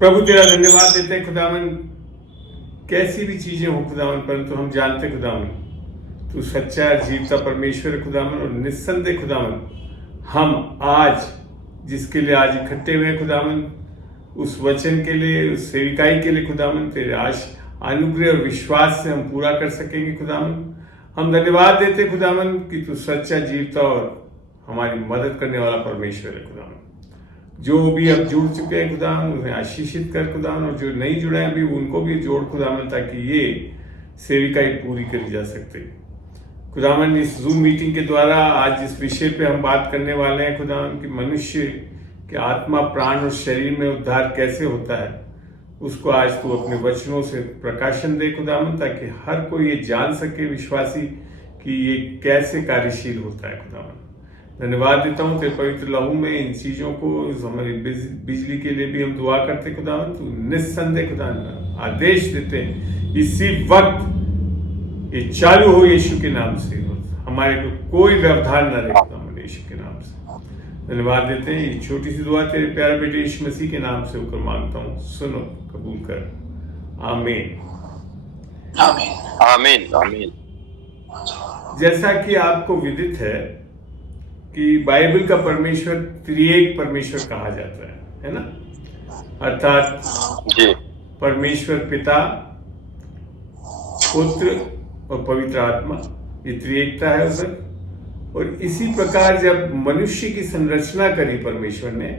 प्रभु तेरा धन्यवाद देते हैं खुदावन। कैसी भी चीजें हो खुदावन, परंतु हम जानते खुदावन तू सच्चा जीवता परमेश्वर है खुदावन। और निस्संदेह खुदावन हम आज जिसके लिए आज इकट्ठे हुए हैं खुदावन, उस वचन के लिए, उस सेविकाई के लिए खुदावन, तेरे अनुग्रह और विश्वास से हम पूरा कर सकेंगे खुदावन। हम धन्यवाद देते खुदावन कि तू सच्चा जीवता और हमारी मदद करने वाला परमेश्वर है खुदावन। जो भी अब जुड़ चुके हैं खुदावन उन्हें आशीषित कर खुदावन, और जो नहीं जुड़े हैं अभी उनको भी जोड़ खुदावन, ताकि ये सेविकाई पूरी करी जा सकती खुदावन। इस जूम मीटिंग के द्वारा आज जिस विषय पे हम बात करने वाले हैं खुदावन कि मनुष्य के आत्मा, प्राण और शरीर में उद्धार कैसे होता है, उसको आज तू अपने वचनों से प्रकाशन दे खुदावन, ताकि हर कोई ये जान सके विश्वासी कि ये कैसे कार्यशील होता है खुदावन। धन्यवाद देता हूँ तेरे पवित्र लहू में इन चीजों को, हमारी बिजली के लिए भी हम दुआ करते खुदावन। तू निस्संदेह खुदावन आदेश देते इसी वक्त ये चालू हो यीशु के नाम से, हमारे को कोई व्यवधान न रहे खुदावन यीशु के नाम से। धन्यवाद देते हैं। ये छोटी सी दुआ तेरे प्यारे बेटे यीशु मसीह के नाम से होकर मांगता हूँ, सुनो, कबूल कर। आमीन आमीन आमीन आमीन। जैसा कि आपको विदित है कि बाइबल का परमेश्वर त्रिएक परमेश्वर कहा जाता है ना, अर्थात जी परमेश्वर पिता, पुत्र और पवित्र आत्मा, ये त्रिएकता है उधर। और इसी प्रकार जब मनुष्य की संरचना करी परमेश्वर ने,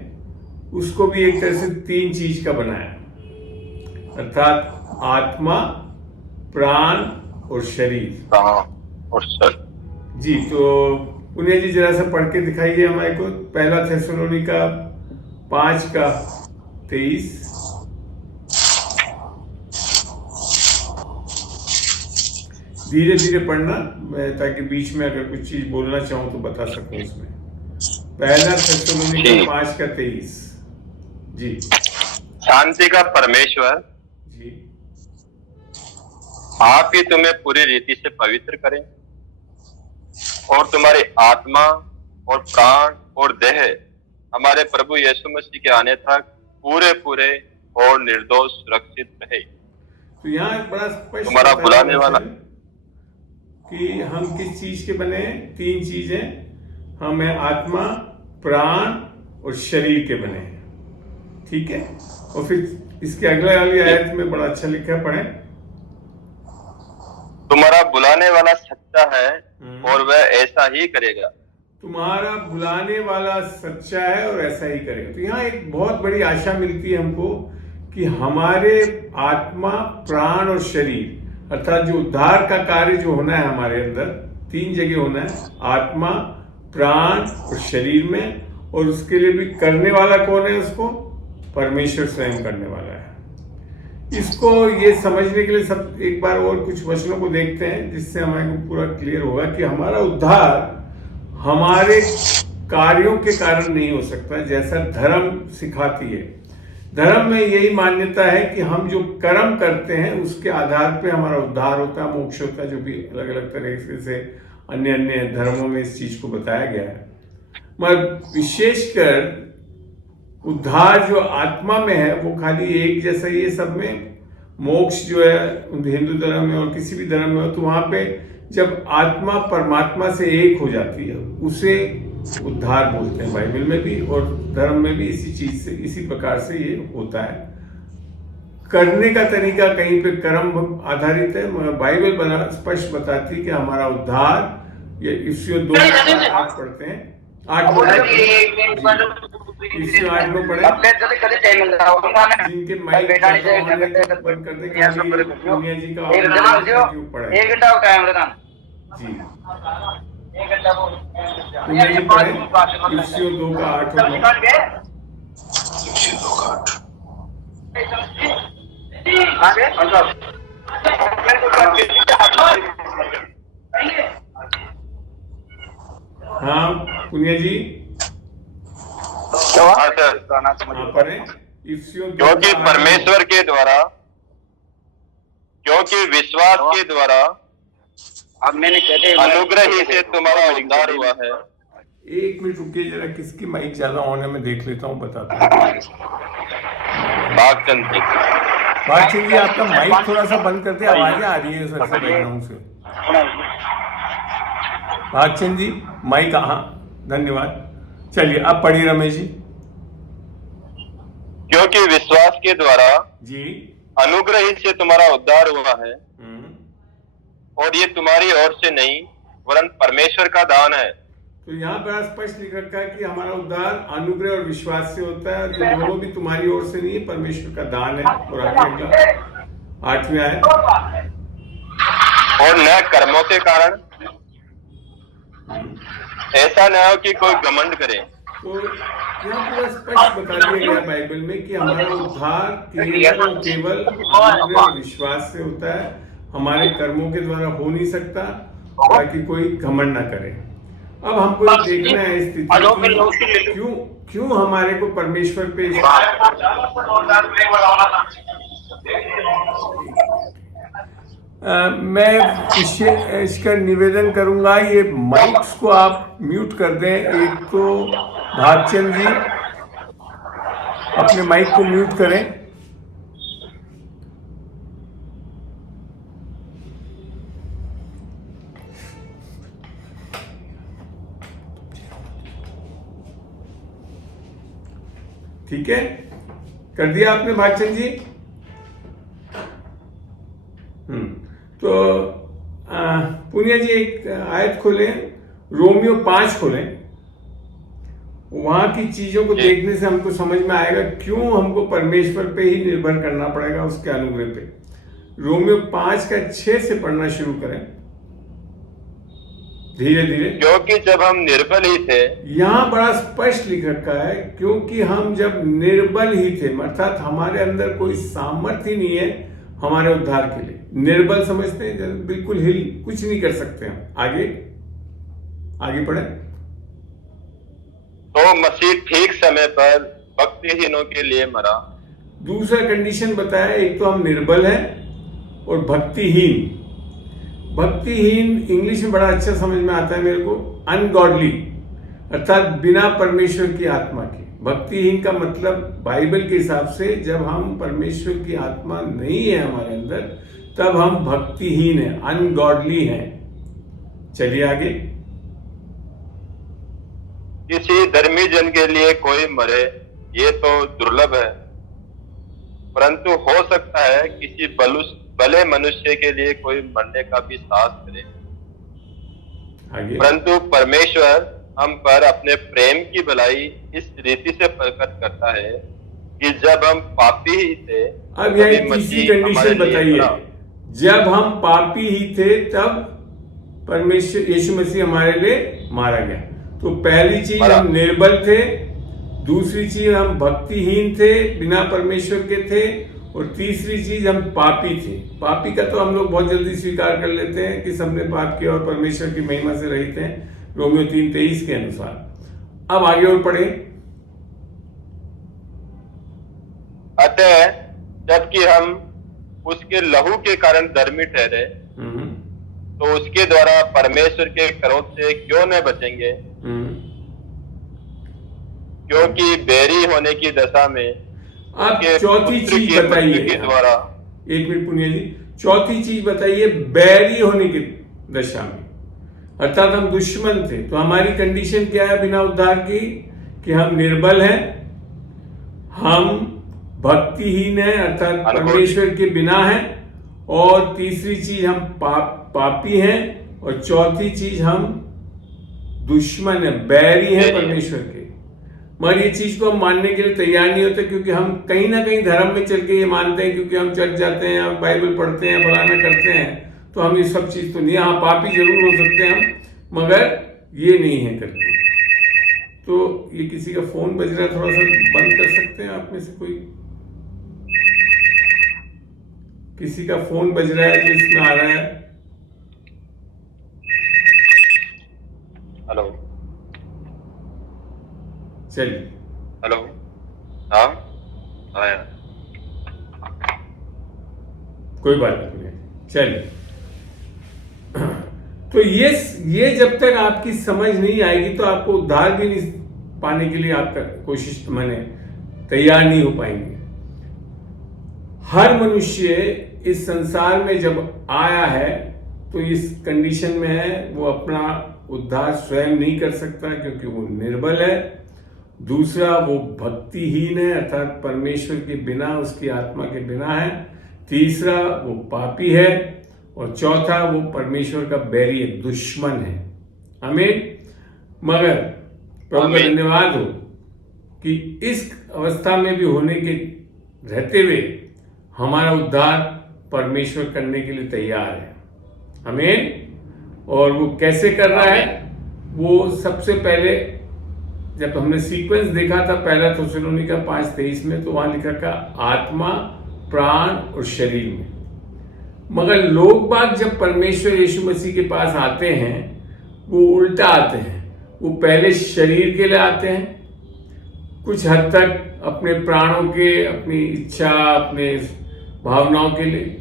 उसको भी एक तरह से तीन चीज का बनाया, अर्थात आत्मा, प्राण और शरीर। और सर जी, तो पुण्य जी जरा सा पढ़ के दिखाइए हमारे को, पहला थेसलोनिका 5:23। धीरे धीरे पढ़ना, ताकि बीच में अगर कुछ चीज बोलना चाहूं तो बता सकूं उसमें। पहला थेसलोनिका 5:23। जी। शांति का परमेश्वर जी आप ही तुम्हें पूरी रीति से पवित्र करें और तुम्हारी आत्मा और प्राण और देह हमारे प्रभु यीशु मसीह के आने तक पूरे पूरे और निर्दोष सुरक्षित रहे। तो यहाँ बड़ा स्पष्ट तुम्हारा बुलाने वाला कि हम किस चीज के बने हैं। तीन चीजें, हम हैं आत्मा, प्राण और शरीर के बने हैं, ठीक है। और फिर इसके अगले वाली आयत में बड़ा अच्छा लिखा है, पढ़ें। तुम्हारा बुलाने वाला सच्चा है और वह ऐसा ही करेगा। तुम्हारा बुलाने वाला सच्चा है और ऐसा ही करेगा। तो यहाँ एक बहुत बड़ी आशा मिलती है हमको कि हमारे आत्मा, प्राण और शरीर, अर्थात जो उद्धार का कार्य जो होना है हमारे अंदर, तीन जगह होना है, आत्मा, प्राण और शरीर में। और उसके लिए भी करने वाला कौन है? उसको परमेश्वर स्वयं करने वाला है। इसको ये समझने के लिए सब एक बार और कुछ वचनों को देखते हैं, जिससे हमारे को पूरा क्लियर होगा कि हमारा उद्धार हमारे कार्यों के कारण नहीं हो सकता, जैसा धर्म सिखाती है। धर्म में यही मान्यता है कि हम जो कर्म करते हैं उसके आधार पे हमारा उद्धार होता है, मोक्ष होता है, जो भी अलग अलग तरीके से अन्य अन्य धर्मों में इस चीज को बताया गया है। मगर विशेषकर उद्धार जो आत्मा में है वो खाली एक जैसा ही है सब में। मोक्ष जो है हिंदू धर्म में और किसी भी धर्म में हो, तो वहां पे जब आत्मा परमात्मा से एक हो जाती है उसे उद्धार बोलते हैं, बाइबल में भी और धर्म में भी इसी चीज से, इसी प्रकार से ये होता है। करने का तरीका कहीं पे कर्म आधारित है, मगर बाइबल स्पष्ट बताती है कि हमारा उद्धार, ये इफ्सियों 2:8 पढ़ते हैं, 8 में पढ़े। जिनके माइक बंद करने के लिए दुनिया जी का एक घंटा का टाइम रखा जी, दुनिया जी पढ़े इफ्सियों 2:8। हाँ पुनिया जी, क्योंकि परमेश्वर के द्वारा, क्योंकि विश्वास के द्वारा अब मैंने कहते अनुग्रह ही से तुम्हारा उद्धार हुआ है। एक मिनट रुकिए जरा, किसकी माइक ज्यादा ऑन है मैं देख लेता हूँ, बताता हूँ। भागचंद जी। भागचंद जी, आपका माइक थोड़ा सा बंद करते, आवाजें आ रही है सर से बैकग्राउंड से। भागचंद जी माइक, हाँ धन्यवाद। चलिए अब पढ़िए रमेश जी। क्योंकि विश्वास के द्वारा जी अनुग्रह ही से तुम्हारा उद्धार हुआ है, और ये तुम्हारी ओर से नहीं वरन परमेश्वर का दान है। तो यहाँ पर स्पष्ट लिख रखा है कि हमारा उद्धार अनुग्रह और विश्वास से होता है, और ये दोनों भी तुम्हारी ओर से नहीं है, परमेश्वर का दान है। और आगे अगला 8वें आयत, और न कर्मों के कारण, ऐसा न हो कि कोई घमंड करे। तो यहाँ पूरा स्पष्ट बता दिया गया बाइबल में कि हमारा उद्धार केवल अनुग्रह और विश्वास से होता है, हमारे कर्मों के द्वारा हो नहीं सकता, ताकि कोई घमंड ना करे। अब हमको देखना है स्थिति क्यों हमारे को परमेश्वर पे मैं इसका निवेदन करूंगा, ये माइक्स को आप म्यूट कर दें। एक तो भागचंद जी अपने माइक को म्यूट करें। ठीक है, कर दिया आपने भागचंद जी? तो पुनिया जी एक आयत खोलें, रोमियो 5 खोलें। वहां की चीजों को देखने से हमको समझ में आएगा क्यों हमको परमेश्वर पे ही निर्भर करना पड़ेगा, उसके अनुग्रह पे। रोमियो 5 का 6 से पढ़ना शुरू करें धीरे धीरे। क्योंकि जब हम निर्बल ही थे, यहाँ बड़ा स्पष्ट लिख रखा है, क्योंकि हम जब निर्बल ही थे, अर्थात हमारे अंदर कोई सामर्थ्य नहीं है हमारे उद्धार के लिए। निर्बल समझते हैं, बिल्कुल हिल कुछ नहीं कर सकते हम। आगे पढ़े। तो मसीह ठीक समय पर भक्तिहीनों के लिए मरा। दूसरा कंडीशन बताया, एक तो हम निर्बल हैं और भक्तिहीन। भक्तिहीन इंग्लिश में बड़ा अच्छा समझ में आता है मेरे को, अनगॉडली, अर्थात बिना परमेश्वर की आत्मा के। भक्तिहीन का मतलब बाइबल के हिसाब से जब हम परमेश्वर की आत्मा नहीं है हमारे अंदर, तब हम भक्तिहीन हैं, अनगॉडली हैं। चलिए आगे। किसी धर्मी जन के लिए कोई मरे, ये तो दुर्लभ है, परंतु हो सकता है किसी भले मनुष्य के लिए कोई मरने का भी साहस करे। परंतु परमेश्वर हम पर अपने प्रेम की भलाई इस रीति से प्रकट करता है कि जब हम पापी ही थे, अब यही तीसरी कंडीशन बताइए, जब हम पापी ही थे तब परमेश्वर यीशु मसीह हमारे लिए मारा गया। तो पहली चीज हम निर्बल थे, दूसरी चीज हम भक्तिहीन थे, बिना परमेश्वर के थे, और तीसरी चीज हम पापी थे। पापी का तो हम लोग बहुत जल्दी स्वीकार कर लेते हैं कि सबने पाप किया और परमेश्वर की महिमा से रहित हैं, रोमियो 3:23 के अनुसार। अब आगे और पढ़े। अतः जबकि हम उसके लहू के कारण धर्मी ठहरे, तो उसके द्वारा परमेश्वर के क्रोध से क्यों न बचेंगे? क्योंकि बैरी होने की दशा में आप चौथी चीज बताइए के द्वारा। एक मिनट पुनिया जी, चौथी चीज बताइए, बैरी होने की दशा में, अर्थात हम दुश्मन थे। तो हमारी कंडीशन क्या है बिना उद्धार की? कि हम निर्बल हैं, हम भक्तिहीन हैं, अर्थात परमेश्वर के बिना हैं, और तीसरी चीज हम पापी हैं, और चौथी चीज हम दुश्मन हैं, बैरी हैं परमेश्वर के। मगर ये चीज को हम मानने के लिए तैयार नहीं होते, क्योंकि हम कहीं ना कहीं धर्म में चल के ये मानते हैं, क्योंकि हम चर्च जाते हैं, हम बाइबल पढ़ते हैं, फलाना करते हैं, तो हम ये सब चीज तो नहीं। हाँ, पापी जरूर हो सकते हैं हम, मगर ये नहीं है करते। तो ये किसी का फोन बज रहा है, थोड़ा सा बंद कर सकते हैं आप में से कोई? किसी का फोन बज रहा है जो इसमें आ रहा है। हेलो, चलिए। हेलो, हाँ आया। कोई बात नहीं, चलिए। तो ये जब तक आपकी समझ नहीं आएगी तो आपको उद्धार भी नहीं पाने के लिए आपका कोशिश मैंने तैयार नहीं हो पाएंगे। हर मनुष्य इस संसार में जब आया है तो इस कंडीशन में है, वो अपना उद्धार स्वयं नहीं कर सकता क्योंकि वो निर्बल है। दूसरा, वो भक्तिहीन है अर्थात परमेश्वर के बिना, उसकी आत्मा के बिना है। तीसरा, वो पापी है। और चौथा, वो परमेश्वर का बैरी है, दुश्मन है। आमीन। मगर प्रभु का धन्यवाद हो कि इस अवस्था में भी होने के रहते हुए हमारा उद्धार परमेश्वर करने के लिए तैयार है। आमीन। और वो कैसे कर रहा है? वो सबसे पहले जब हमने सीक्वेंस देखा था पहला थिस्सलुनीका 5:23 में, तो वहां लिखा था आत्मा, प्राण और शरीर में। मगर लोग बाग जब परमेश्वर यीशु मसीह के पास आते हैं वो उल्टा आते हैं। वो पहले शरीर के लिए आते हैं, कुछ हद तक अपने प्राणों के, अपनी इच्छा, अपने भावनाओं के लिए।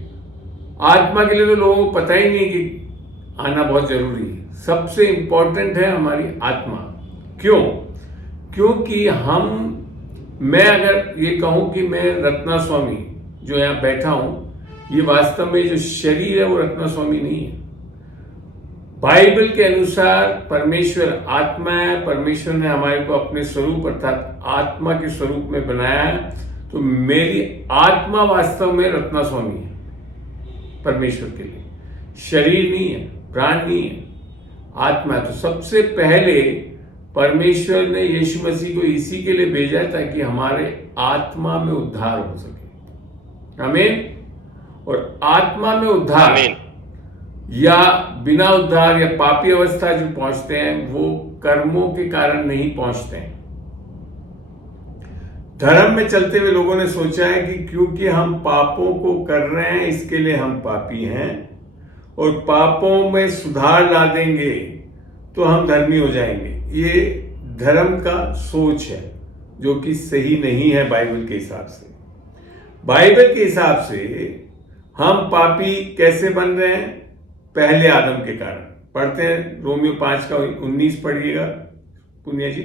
आत्मा के लिए तो लोगों को पता ही नहीं कि आना बहुत जरूरी है। सबसे इंपॉर्टेंट है हमारी आत्मा। क्यों? क्योंकि मैं अगर ये कहूं कि मैं रत्ना स्वामी जो यहाँ बैठा हूं, ये वास्तव में जो शरीर है वो रत्ना स्वामी नहीं है। बाइबल के अनुसार परमेश्वर आत्मा है। परमेश्वर ने हमारे को अपने स्वरूप अर्थात आत्मा के स्वरूप में बनाया है। तो मेरी आत्मा वास्तव में रत्ना स्वामी है परमेश्वर के लिए। शरीर नहीं है, प्राण नहीं है, आत्मा है। तो सबसे पहले परमेश्वर ने यीशु मसीह को इसी के लिए भेजा ताकि हमारे आत्मा में उद्धार हो सके। आमीन। और आत्मा में उद्धार या बिना उद्धार या पापी अवस्था जो पहुंचते हैं वो कर्मों के कारण नहीं पहुंचते हैं। धर्म में चलते हुए लोगों ने सोचा है कि क्योंकि हम पापों को कर रहे हैं इसके लिए हम पापी हैं, और पापों में सुधार ला देंगे तो हम धर्मी हो जाएंगे। ये धर्म का सोच है जो कि सही नहीं है बाइबल के हिसाब से। बाइबल के हिसाब से हम पापी कैसे बन रहे हैं? पहले आदम के कारण। पढ़ते हैं रोमियो 5:19 पढ़िएगा पुनिया जी।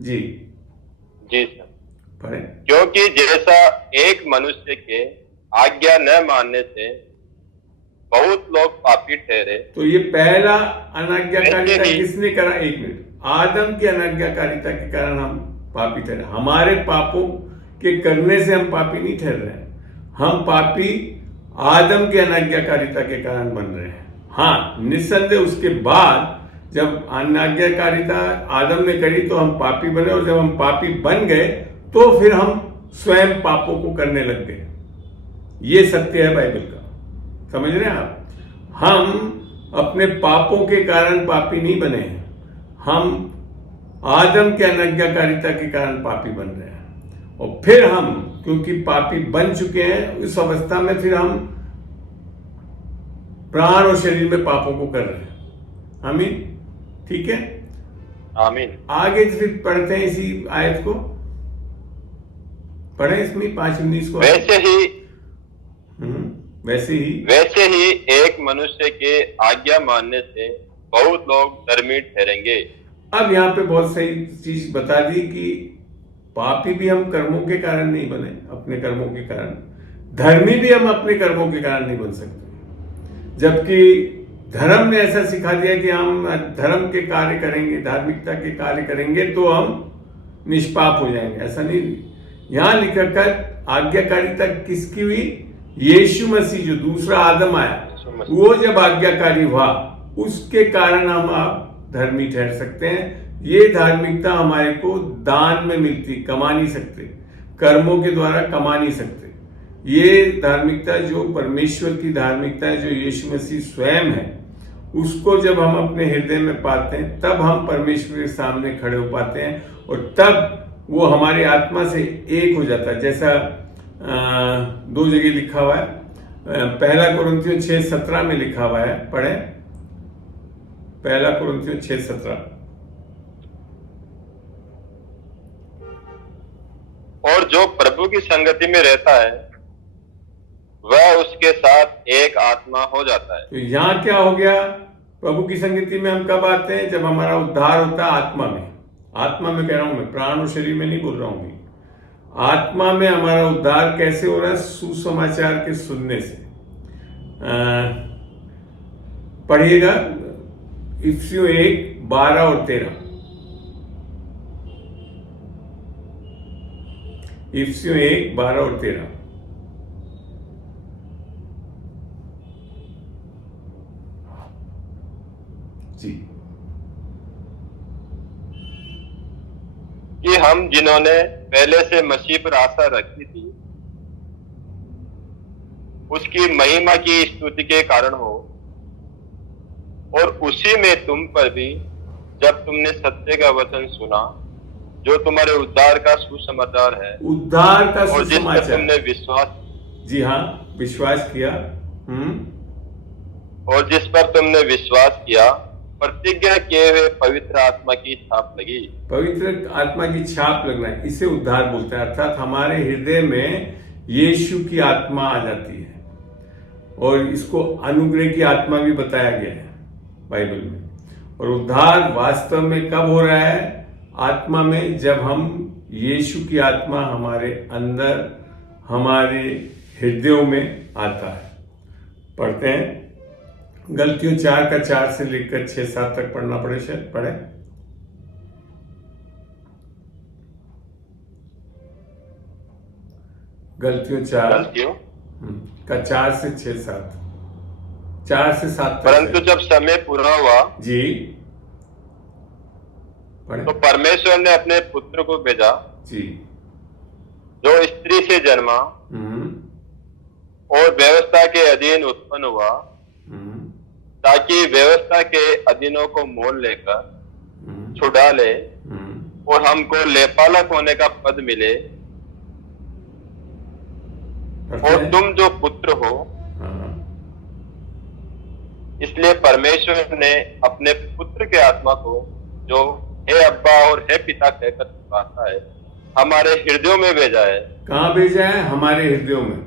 जी जी सर। पढ़े। क्योंकि जैसा एक मनुष्य के आज्ञा न मानने से बहुत लोग पापी ठहरे, तो ये पहला अनाज्ञाकारिता किसने करा? एक मिनट। आदम की अनाज्ञाकारिता के कारण हम पापी ठहरे। हमारे पापों के करने से हम पापी नहीं ठहर रहे हैं। हम पापी आदम के अनाज्ञाकारिता के कारण बन रहे हैं। हाँ, निस्संदेह उसके बाद जब अनाज्ञाकारिता आदम ने करी तो हम पापी बने, और जब हम पापी बन गए तो फिर हम स्वयं पापों को करने लग गए। ये सत्य है बाइबल का, समझ रहे हैं आप? हम अपने पापों के कारण पापी नहीं बने हैं, हम आदम के अनाज्ञाकारिता के कारण पापी बन रहे हैं। और फिर हम क्योंकि पापी बन चुके हैं, उस अवस्था में फिर हम प्राण और शरीर में पापों को कर रहे हैं। आमीन। ठीक है, आमीन। आगे फिर पढ़ते हैं इसी आयत को। पढ़े इसमें 5:19 को। वैसे ही एक मनुष्य के आज्ञा मानने से बहुत लोग धर्मी ठहरेंगे। अब यहाँ पे बहुत सही चीज बता दी कि पापी भी हम कर्मों के कारण नहीं बने, अपने कर्मों के कारण। धर्मी भी हम अपने कर्मों के कारण नहीं बन सकते। जबकि धर्म ने ऐसा सिखा दिया कि हम धर्म के कार्य करेंगे, धार्मिकता के कार्य करेंगे तो हम निष्पाप हो जाएंगे। ऐसा नहीं। यहां लिखा कर आज्ञाकारिता किसकी हुई? यीशु मसीह, जो दूसरा आदम आया, वो जब आज्ञाकारी हुआ उसके कारण हम आप धर्मी ठहर सकते हैं। ये धार्मिकता हमारे को दान में मिलती, कमा नहीं सकते, कर्मों के द्वारा कमा नहीं सकते। ये धार्मिकता जो परमेश्वर की धार्मिकता है, जो यीशु मसीह स्वयं है, उसको जब हम अपने हृदय में पाते हैं तब हम परमेश्वर के सामने खड़े हो पाते हैं, और तब वो हमारी आत्मा से एक हो जाता है। जैसा 2 जगह लिखा हुआ है, पहला कुरिन्थियों 6:17 में लिखा हुआ है। पढ़े पहला कुरिन्थियों 6:17। और जो प्रभु की संगति में रहता है वह उसके साथ एक आत्मा हो जाता है। तो यहाँ क्या हो गया? प्रभु की संगति में हम कब आते हैं? जब हमारा उद्धार होता है आत्मा में। आत्मा में कह रहा हूं मैं, प्राण और शरीर में नहीं बोल रहा हूं। आत्मा में हमारा उद्धार कैसे हो रहा है? सुसमाचार के सुनने से। पढ़िएगा इफिसियों 1:12 और 13। इफिसियों 1:12 और 13। जी। कि हम जिन्होंने पहले से मसीह पर आशा रखी थी उसकी महिमा की स्तुति के कारण हो, और उसी में तुम पर भी जब तुमने सत्य का वचन सुना जो तुम्हारे उद्धार का सुसमाचार है, उद्धार का और जिस पर सुसमाचार। तुमने विश्वास, जी हाँ, विश्वास किया। और जिस पर तुमने विश्वास किया, प्रतिज्ञा किए हुए पवित्र आत्मा की छाप लगी। पवित्र आत्मा की छाप लगना, इसे उद्धार बोलते हैं। अर्थात हमारे हृदय में यीशु की आत्मा आ जाती है, और इसको अनुग्रह की आत्मा भी बताया गया है बाइबल में। और उद्धार वास्तव में कब हो रहा है? आत्मा में, जब हम यीशु की आत्मा हमारे अंदर, हमारे हृदयों में आता है। पढ़ते हैं गलतियों 4 का 4 से लेकर 6-7 तक पढ़ना पड़े, शायद पढ़े। गलतियों 4 का 4 से 6-7, 4 से 7 तक। परंतु जब समय पूरा हुआ, जी पढ़े। तो परमेश्वर ने अपने पुत्र को भेजा, जी, जो स्त्री से जन्मा और व्यवस्था के अधीन उत्पन्न हुआ, ताकि व्यवस्था के अधीनों को मोल लेकर छुड़ा ले और हमको लेपालक होने का पद मिले। और तुम जो पुत्र हो, इसलिए परमेश्वर ने अपने पुत्र के आत्मा को, जो हे अब्बा और हे पिता कहकर पुकारता है, हमारे हृदयों में भेजा है। कहाँ भेजा है? हमारे हृदयों में।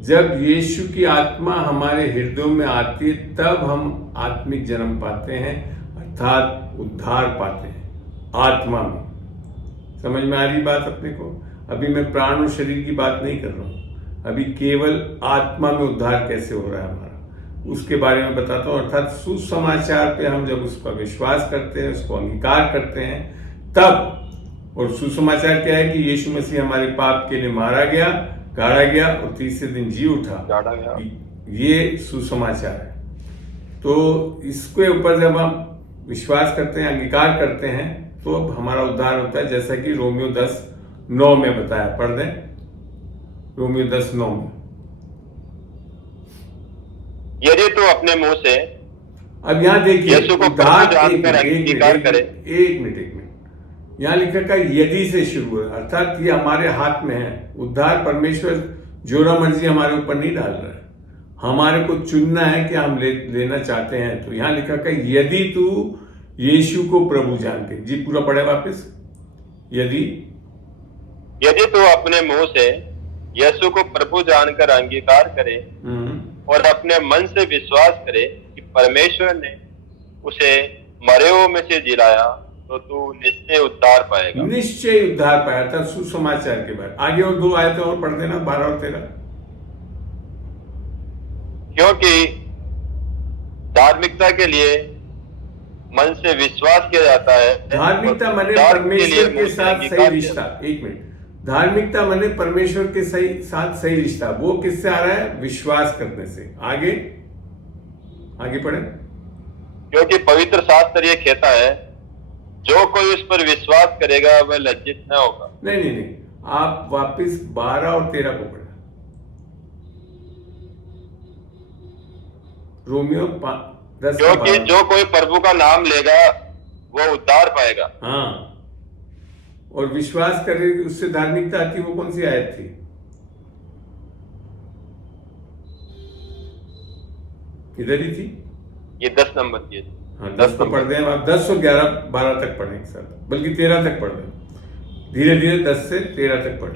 जब यीशु की आत्मा हमारे हृदयों में आती है, तब हम आत्मिक जन्म पाते हैं, अर्थात उद्धार पाते हैं आत्मा में। समझ में आ रही बात अपने को? अभी मैं प्राण और शरीर की बात नहीं कर रहा हूं, अभी केवल आत्मा में उद्धार कैसे हो रहा है हमारा, उसके बारे में बताता हूं। अर्थात सुसमाचार पे हम जब उसका विश्वास करते हैं, उसको अंगीकार करते हैं, तब, और सुसमाचार क्या है? कि यीशु मसीह हमारे पाप के लिए मारा गया, गाड़ा गया और तीसरे दिन जी उठा। ये सुसमाचार है। तो इसके ऊपर जब हम विश्वास करते हैं, अंगीकार करते हैं, तो अब हमारा उद्धार होता है, जैसा कि रोमियो 10:9 में बताया। पढ़ दें रोमियो 10:9 में। यदि तो अपने मुंह से, अब यहाँ देखिए, यीशु को प्रभु जानकर अंगीकार करे। एक मिनट यहाँ लिखा का यदि से शुरू है, अर्थात ये हमारे हाथ में है। उद्धार परमेश्वर जोरा मर्जी हमारे ऊपर नहीं डाल रहा है, हमारे को चुनना है कि हम लेना चाहते हैं। तो यहाँ लिखा का यदि तू यीशु को प्रभु जान के, जी पूरा पढ़े वापस। यदि तू अपने मुंह से यीशु को प्रभु जानकर अंगीकार करे और अपने मन से विश्वास करे कि परमेश्वर ने उसे मरे हुए में से जिलाया, तो तू निश्चय उद्धार पाएगा। निश्चय उद्धार पाया था सुसमाचार के बाद। आगे और 2 आयतें और पढ़ देना, 12 और 13। क्योंकि धार्मिकता के लिए मन से विश्वास किया जाता है। धार्मिकता माने परमेश्वर के साथ सही रिश्ता। एक मिनट, धार्मिकता माने परमेश्वर के साथ सही रिश्ता। वो किससे आ रहा है? विश्वास करने से। आगे पढ़े। क्योंकि पवित्र शास्त्र ये कहता है, जो कोई उस पर विश्वास करेगा वह लज्जित न होगा। नहीं, आप वापस 12 और 13 को पढ़े। रोमियो 10। क्योंकि जो कोई प्रभु का नाम लेगा वो उद्धार पाएगा। हाँ, और विश्वास करे उससे धार्मिकता आती। वो कौन सी आयत थी? किधर ही थी? ये 10 नंबर की। हाँ, 10 को पढ़ दें आप। 10 और 11 12 तक पढ़ें सर, बल्कि 13 तक पढ़ दें। धीरे धीरे 10 से 13 तक पढ़ें।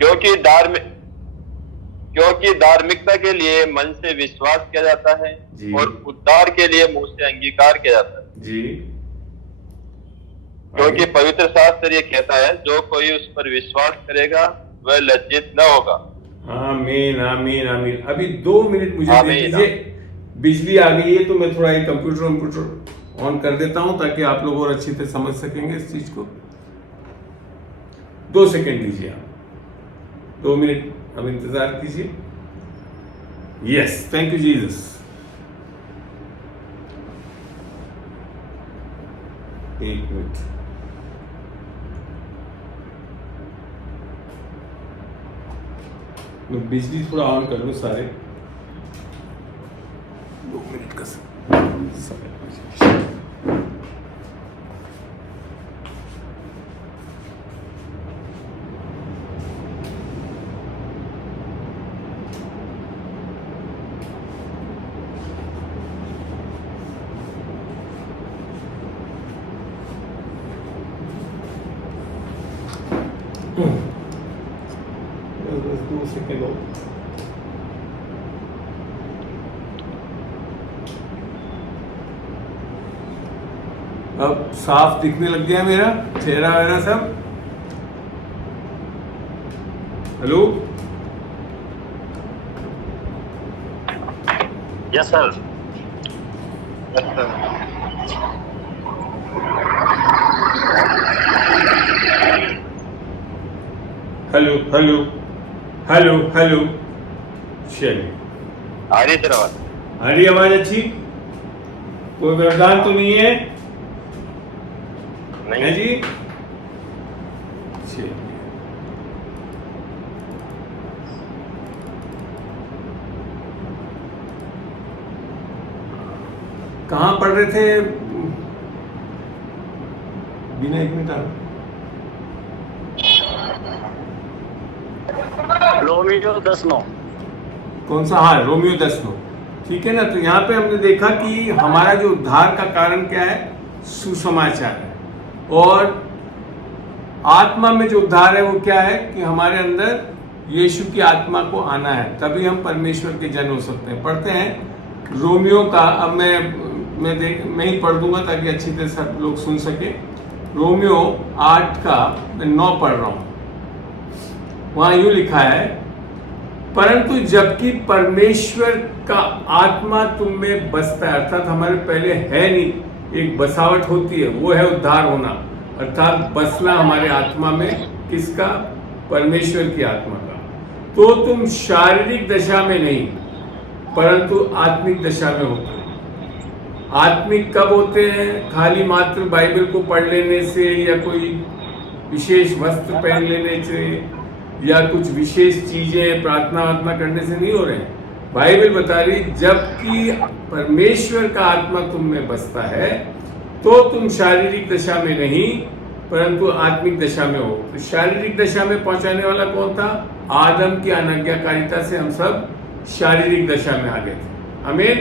क्योंकि धार्मिकता के लिए मन से विश्वास किया जाता है और उद्धार के लिए मुंह से अंगीकार किया जाता है। जी, क्योंकि पवित्र शास्त्र ये कहता है, जो कोई उस पर विश्वास करेगा वह लज्जित न होगा। आमीन आमीन आमीन। अभी 2 मिनट मुझे दे आमीन, दीजिए। बिजली आ गई है तो मैं थोड़ा ये कंप्यूटर ऑन कर देता हूं ताकि आप लोग और अच्छी तरह समझ सकेंगे इस चीज को। 2 सेकंड दीजिए आप, 2 मिनट अब इंतजार कीजिए। Yes, thank you Jesus. एक मिनट, मैं बिजली थोड़ा ऑन कर लूं सारे। 2 मिनट का समय। बस 2 सेकंड और। अब साफ दिखने लग गया मेरा चेहरा वेरा सब। Hello, yes sir. Hello hello hello hello. चलिए, आ रही सर आवाज? आ रही आवाज अच्छी? कोई व्यवधान तो नहीं है? नहीं है जी? चलिए, कहाँ पढ़ रहे थे? बिना 1 मिनट आप। रोमियो 10:9। कौन सा? हाँ, रोमियो 10:9। ठीक है ना। तो यहाँ पे हमने देखा कि हमारा जो उद्धार का कारण क्या है? सुसमाचार है। और आत्मा में जो उद्धार है वो क्या है? कि हमारे अंदर यीशु की आत्मा को आना है, तभी हम परमेश्वर के जन हो सकते हैं। पढ़ते हैं रोमियो का। अब मैं ही पढ़ दूंगा ताकि अच्छी तरह सब लोग सुन सके। रोमियो 8 का मैं 9 पढ़ रहा हूँ। वहां यूं लिखा है, परंतु जबकि परमेश्वर का आत्मा तुम में बसता है, अर्थात हमारे पहले है नहीं, एक बसावट होती है, वो है उद्धार होना, अर्थात बसना हमारे आत्मा में। किसका? परमेश्वर की आत्मा का। तो तुम शारीरिक दशा में नहीं परंतु आत्मिक दशा में होते हो। आत्मिक कब होते हैं? खाली मात्र बाइबल को पढ़ लेने से, या कोई विशेष वस्त्र पहन लेने से, या कुछ विशेष चीजें प्रार्थना वार्थना करने से नहीं हो रहे हैं। बाइबल बता रही जबकि परमेश्वर का आत्मा तुम में बसता है तो तुम शारीरिक दशा में नहीं परंतु आत्मिक दशा में हो। तो शारीरिक दशा में पहुंचाने वाला कौन था? आदम की अनाज्ञाकारिता से हम सब शारीरिक दशा में आ गए थे। आमीन,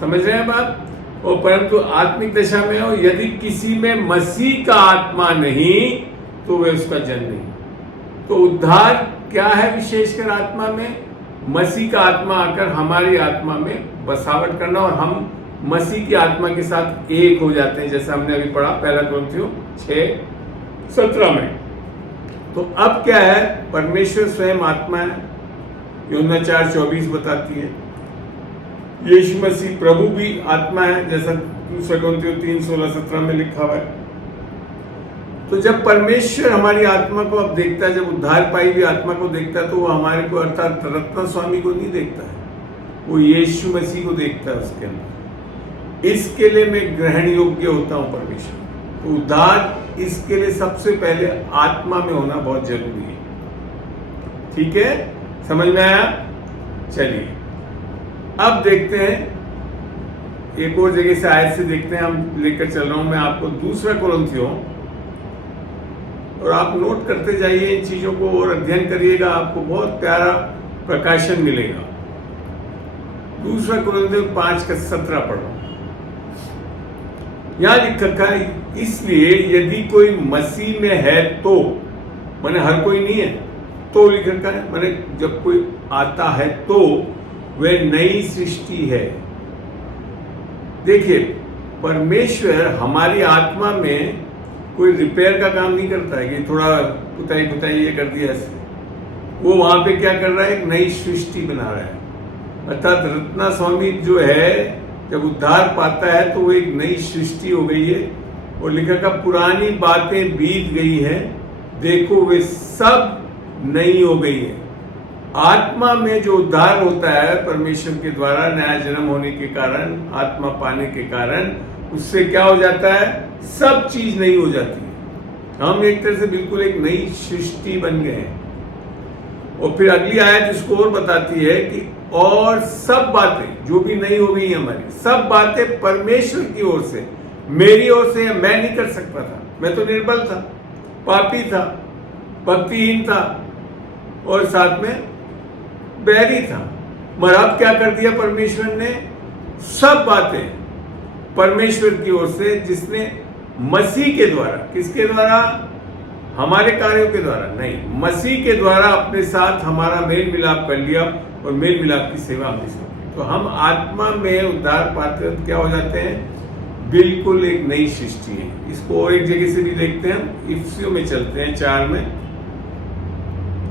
समझ रहे हैं बात? और परंतु आत्मिक दशा में हो। यदि किसी में मसीह का आत्मा नहीं तो वे उसका जन नहीं। तो उद्धार क्या है? विशेषकर आत्मा में मसीह का आत्मा आकर हमारी आत्मा में बसावट करना, और हम मसीह की आत्मा के साथ एक हो जाते हैं, जैसा हमने अभी पढ़ा 1 कुरिन्थियों 6:17 में। तो अब क्या है? परमेश्वर स्वयं आत्मा है, यूहन्ना 4:24 बताती है। यीशु मसीह प्रभु भी आत्मा है, जैसा 2 कुरिन्थियों 3:16-17 में लिखा हुआ है। तो जब परमेश्वर हमारी आत्मा को अब देखता है, जब उद्धार पाई हुई आत्मा को देखता है, तो वो हमारे को अर्थात रत्न स्वामी को नहीं देखता है, वो यीशु मसीह को देखता है उसके अंदर। इसके लिए मैं ग्रहण योग्य होता हूं परमेश्वर। तो उद्धार इसके लिए सबसे पहले आत्मा में होना बहुत जरूरी है। ठीक है, समझ में आया? चलिए अब देखते हैं, एक और जगह से आयत से देखते हैं। हम लेकर चल रहा हूं मैं आपको 2 कुरिन्थियों, और आप नोट करते जाइए इन चीजों को और अध्ययन करिएगा, आपको बहुत प्यारा प्रकाशन मिलेगा। 2 कुरिन्थियों 5:17 पढ़ो। यहां लिख रखा है, इसलिए यदि कोई मसीह में है तो, माने हर कोई नहीं है, तो लिख रखा है, माने जब कोई आता है तो वह नई सृष्टि है। देखिए, परमेश्वर हमारी आत्मा में कोई रिपेयर का काम नहीं करता है कि थोड़ा पुताई ये कर दिया ऐसे। वो वहां पे क्या कर रहा है, एक नई सृष्टि बना रहा है। अर्थात रत्ना स्वामी जो है जब उद्धार पाता है तो वो एक नई सृष्टि हो गई है। और लिखा का पुरानी बातें बीत गई है, देखो वे सब नई हो गई है। आत्मा में जो उद्धार होता है परमेश्वर के द्वारा नया जन्म होने के कारण, आत्मा पाने के कारण, उससे क्या हो जाता है, सब चीज नई हो जाती है। हम एक तरह से बिल्कुल एक नई सृष्टि बन गए हैं। और फिर अगली आयत इसको और बताती है कि और सब बातें जो भी नई हो गई हैं हमारी, सब बातें परमेश्वर की ओर से, मेरी ओर से मैं नहीं कर सकता था। मैं तो निर्बल था, पापी था, भक्तिहीन था और साथ में बैरी था। मगर अब क्या कर दिया परमेश्वर ने, सब बातें परमेश्वर की ओर से, जिसने मसीह के द्वारा, किसके द्वारा, हमारे कार्यों के द्वारा नहीं, मसीह के द्वारा अपने साथ हमारा मेल मिलाप कर लिया और मेल मिलाप की सेवा हमने सौंपी। तो हम आत्मा में उद्धार पाते क्या हो जाते हैं, बिल्कुल एक नई सृष्टि है। इसको और एक जगह से भी देखते हैं, हम इफिसियों में चलते हैं 4 में,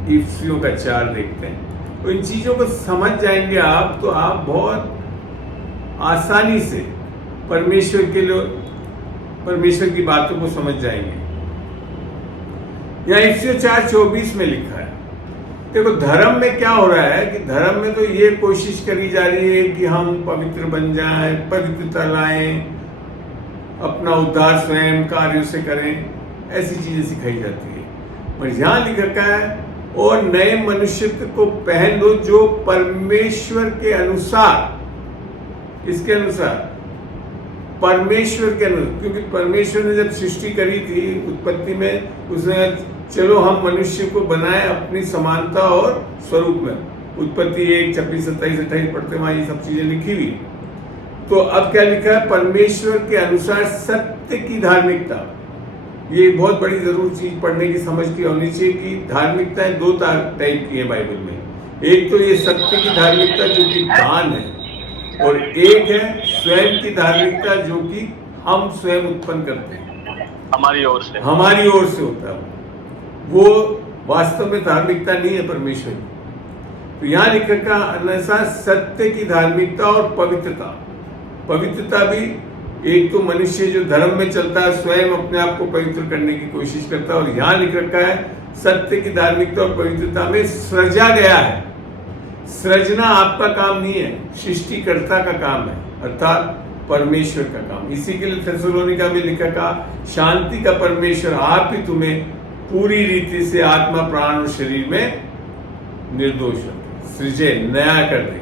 इफिसियों का 4 देखते हैं। तो इन चीजों को समझ जाएंगे आप तो आप बहुत आसानी से परमेश्वर के लिए, परमेश्वर की बातों को समझ जाएंगे। यहाँ इफिसियों 4:24 में लिखा है, देखो धर्म में क्या हो रहा है कि धर्म में तो ये कोशिश करी जा रही है कि हम पवित्र बन जाएं, पवित्रता लाएं, अपना उद्धार स्वयं कार्यों से करें, ऐसी चीजें सिखाई जाती है। और यहाँ लिख रखा है, और नए मनुष्यत्व को पहन लो जो परमेश्वर के अनुसार, किसके अनुसार, परमेश्वर के अनुसार। क्योंकि परमेश्वर ने जब सृष्टि करी थी उत्पत्ति में, उसने चलो हम मनुष्य को बनाए अपनी समानता और स्वरूप में। उत्पत्ति 1:26, 27, 28 पढ़ते वहां ये सब चीजें लिखी हुई। तो अब क्या लिखा है, परमेश्वर के अनुसार सत्य की धार्मिकता। ये बहुत बड़ी जरूर चीज पढ़ने की, समझ की होनी चाहिए कि धार्मिकताएं 2 टाइप की है बाइबल में। एक तो ये सत्य की धार्मिकता जो कि दान है, और एक है स्वयं की धार्मिकता जो कि हम स्वयं उत्पन्न करते हैं, हमारी ओर से, हमारी ओर से होता है। वो वास्तव में धार्मिकता नहीं है परमेश्वर की। तो यहाँ लिख रखा अनुसार सत्य की धार्मिकता और पवित्रता। पवित्रता भी एक तो मनुष्य जो धर्म में चलता है स्वयं अपने आप को पवित्र करने की कोशिश करता है, और यहाँ लिख रखा है सत्य की धार्मिकता और पवित्रता में सृजा गया है। सृजना आपका काम नहीं है, सृष्टिकर्ता का काम है, अर्थात परमेश्वर का काम। इसी के लिए थेसलोनिका में लिखा का शांति का परमेश्वर आप ही तुम्हें पूरी रीति से आत्मा, प्राण और शरीर में निर्दोष सृजे, नया कर दे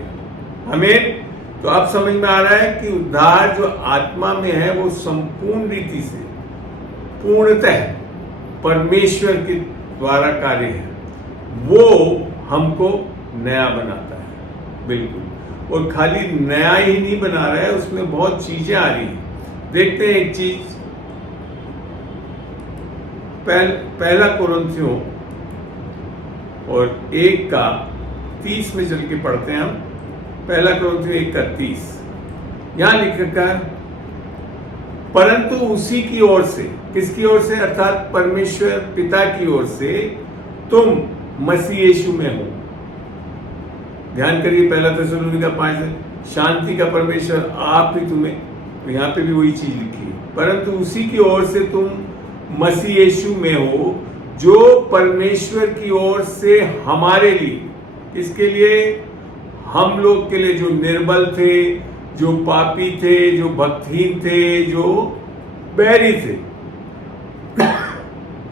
हमें। तो अब समझ में आ रहा है कि उद्धार जो आत्मा में है वो संपूर्ण रीति से, पूर्णतः परमेश्वर के द्वारा कार्य है। वो हमको नया बनाता है, बिल्कुल। और खाली नया ही नहीं बना रहा है, उसमें बहुत चीजें आ रही हैं। देखते हैं एक चीज, पहला कुरिन्थियों और 1:30 में चल के पढ़ते हैं हम। पहला कुरिन्थियों 1:30 यहां लिख रखा है, परंतु उसी की ओर से, किसकी ओर से, अर्थात परमेश्वर पिता की ओर से तुम मसीह यीशु में हो। ध्यान करिए, पहला थेसलोनिका 5, शांति का परमेश्वर आप ही तुम्हें, तो यहाँ पे भी वही चीज लिखी है, परंतु उसी की ओर से तुम मसीह यीशु में हो, जो परमेश्वर की ओर से हमारे लिए, किसके लिए, हम लोग के लिए जो निर्बल थे, जो पापी थे, जो भक्तहीन थे, जो बैरी थे,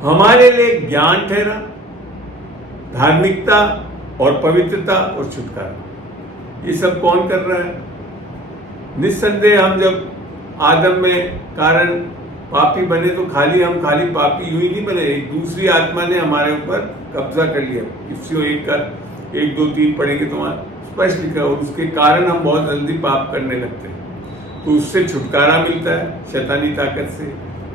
हमारे लिए ज्ञान ठहरा, धार्मिकता और पवित्रता और छुटकारा। ये सब कौन कर रहा है? निस्संदेह हम जब आदम में कारण पापी बने तो हम खाली पापी यूं ही नहीं बने, एक दूसरी आत्मा ने हमारे ऊपर कब्जा कर लिया। इफिसियों 1:2-3 पढ़ेंगे तो वहां स्पष्ट लिखा है, और उसके कारण हम बहुत जल्दी पाप करने लगते हैं। तो उससे छुटकारा मिलता है शैतानी ताकत से।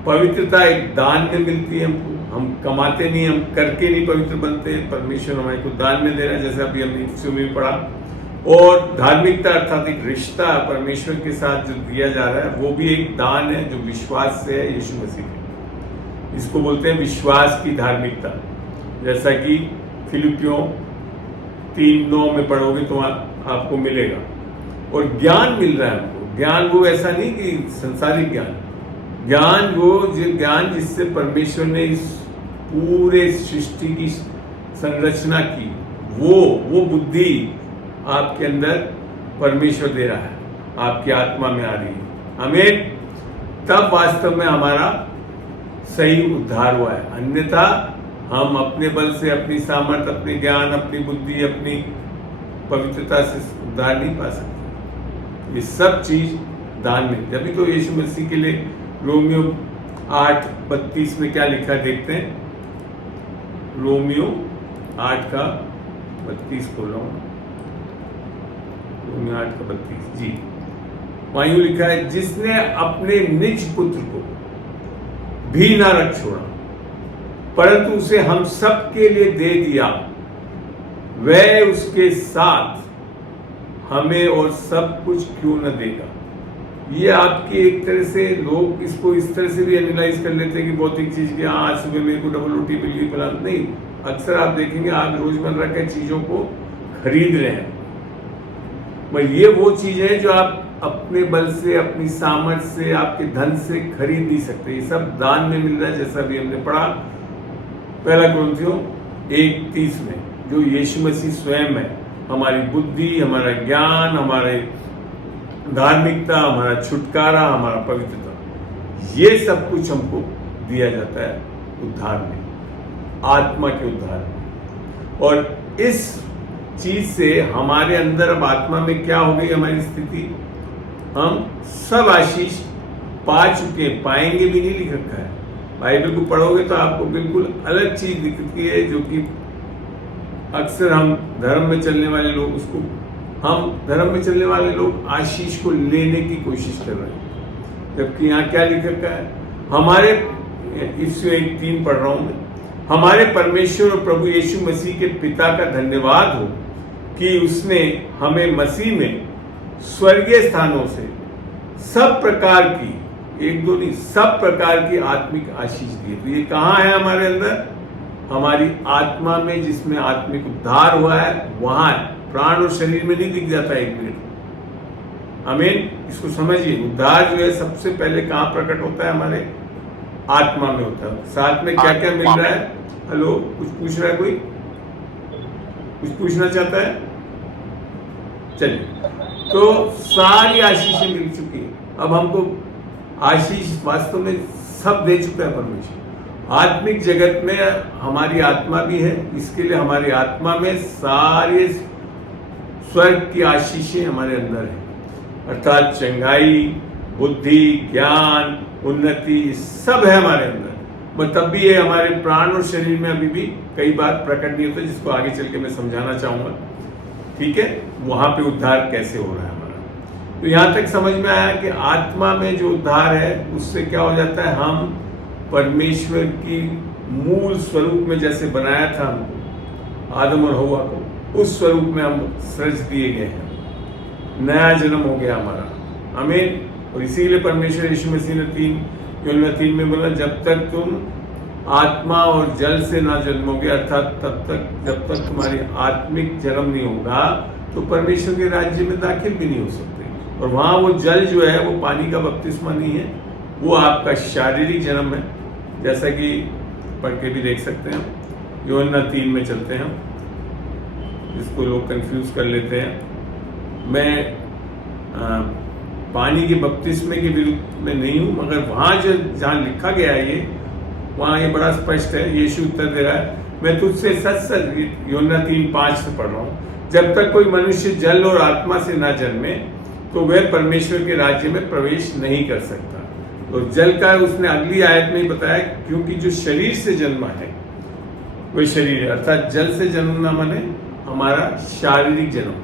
पवित्रता एक दान में मिलती है हमको, हम कमाते नहीं, हम करके नहीं पवित्र बनते, परमेश्वर हमारे को दान में दे रहा है, जैसे अभी हमने इफिसियों में पढ़ा। और धार्मिकता अर्थात एक रिश्ता परमेश्वर के साथ जो दिया जा रहा है वो भी एक दान है जो विश्वास से है यीशु मसीह के। इसको बोलते हैं विश्वास की धार्मिकता, जैसा कि फिलिपियों 3:9 में पढ़ोगे तो आपको मिलेगा। और ज्ञान मिल रहा है हमको। ज्ञान वो ऐसा नहीं कि संसारिक ज्ञान, ज्ञान वो जो ज्ञान जिससे परमेश्वर ने इस पूरे सृष्टि की संरचना की, वो बुद्धि आपके अंदर परमेश्वर दे रहा है, आपकी आत्मा में आ रही है। आमीन। तब वास्तव में हमारा सही उद्धार हुआ है। अन्यथा हम अपने बल से, अपनी सामर्थ्य, अपने ज्ञान, अपनी बुद्धि, अपनी पवित्रता से उद्धार नहीं पा सकते। ये सब चीज दान में। जब भी तो यीशु मसीह के लिए रोमियो 8:32 में क्या लिखा है देखते हैं। रोमियो 8:32 खोल रहा हूं। रोमियो 8:32 जी, वहां यूं लिखा है, जिसने अपने निज पुत्र को भी ना रख छोड़ा परंतु उसे हम सब के लिए दे दिया, वह उसके साथ हमें और सब कुछ क्यों न देगा। ये आपकी एक तरह से लोग इसको इस तरह से भी एनालाइज कर लेते हैं कि भौतिक चीज की, आज सुबह मेरे को डबल रोटी मिल गई फला। नहीं, अक्सर आप देखेंगे आप रोजमर्रा के चीजों को खरीद रहे हैं, पर ये वो चीज है जो आप अपने बल से, अपनी सामर्थ्य से, आपके धन से खरीद नहीं सकते। ये सब दान में मिल रहा है, जैसा भी हमने पढ़ा 1 कुरिन्थियों 1:30 में, जो यीशु मसीह स्वयं है। हमारी बुद्धि, हमारा ज्ञान, हमारे धार्मिकता, हमारा छुटकारा, हमारा पवित्रता, ये सब कुछ हमको दिया जाता है उद्धार में, आत्मा के उद्धार में। और इस चीज से हमारे अंदर अब आत्मा में क्या हो गई हमारी स्थिति, हम सब आशीष पा चुके हैं। पाएंगे भी नहीं लिख रखा है। बाइबल को पढ़ोगे तो आपको बिल्कुल अलग चीज दिखती है, जो कि अक्सर हम धर्म में चलने वाले लोग आशीष को लेने की कोशिश कर रहे हैं। जबकि यहाँ क्या लिख रखा है, हमारे इफ्सियों 1:3 पढ़ रहा हूं मैं, हमारे परमेश्वर और प्रभु यीशु मसीह के पिता का धन्यवाद हो कि उसने हमें मसीह में स्वर्गीय स्थानों से सब प्रकार की, एक दो नहीं, सब प्रकार की आत्मिक आशीष दी। तो ये कहाँ है हमारे अंदर, हमारी आत्मा में, जिसमें आत्मिक उद्धार हुआ है, वहां है। प्राण और शरीर में नहीं दिख जाता एक मिनट। आमीन। इसको समझिए, उद्धार जो है सबसे पहले कहाँ प्रकट होता है, हमारे आत्मा में होता है। साथ में क्या क्या मिल रहा है। हेलो, कुछ पूछ रहा है कोई, कुछ पूछना चाहता है? चलिए, तो सारी आशीषें मिल चुकी है। अब हमको आशीष वास्तव में सब दे चुका है परमेश्वर। आत्मिक जगत में हमारी आत्मा भी है, इसके लिए हमारी आत्मा में सारे स्वर्ग की आशीषें हमारे अंदर है, अर्थात चंगाई, बुद्धि, ज्ञान, उन्नति, सब है हमारे अंदर। पर तब भी ये हमारे प्राण और शरीर में अभी भी कई बार प्रकट नहीं होता, जिसको आगे चल के मैं समझाना चाहूंगा। ठीक है, वहां पे उद्धार कैसे हो रहा है हमारा। तो यहां तक समझ में आया कि आत्मा में जो उद्धार है, उससे क्या हो जाता है, हम परमेश्वर की मूल स्वरूप में जैसे बनाया था हमको, आदम और हव्वा को, उस स्वरूप में हम सृज दिए गए हैं। नया जन्म हो गया हमारा। आमीन। और इसीलिए परमेश्वर यीशु मसीह ने यूहन्ना 3 में बोला, जब तक तुम आत्मा और जल से ना जन्मोगे, अर्थात जब तक तुम्हारी आत्मिक जन्म नहीं होगा, तो परमेश्वर के राज्य में दाखिल भी नहीं हो सकते। और वहां वो जल जो है, वो पानी का बपतिस्मा नहीं है, वो आपका शारीरिक जन्म है, जैसा कि पढ़ के भी देख सकते हैं। यूहन्ना 3 में चलते हैं, जिसको लोग कंफ्यूज कर लेते हैं। मैं पानी के बपतिस्मे के विरुद्ध में नहीं हूं, मगर वहां जहां लिखा गया है, वहां ये बड़ा स्पष्ट है। यीशु उत्तर दे रहा है, मैं तुझसे सच यूहन्ना 3:5 से पढ़ रहा हूं, जब तक कोई मनुष्य जल और आत्मा से ना जन्मे, तो वह परमेश्वर के राज्य में प्रवेश नहीं कर सकता। तो जल का उसने अगली आयत में ही बताया, क्योंकि जो शरीर से जन्मा है वह शरीर है, अर्थात जल से जन्मना माने हमारा शारीरिक जन्म,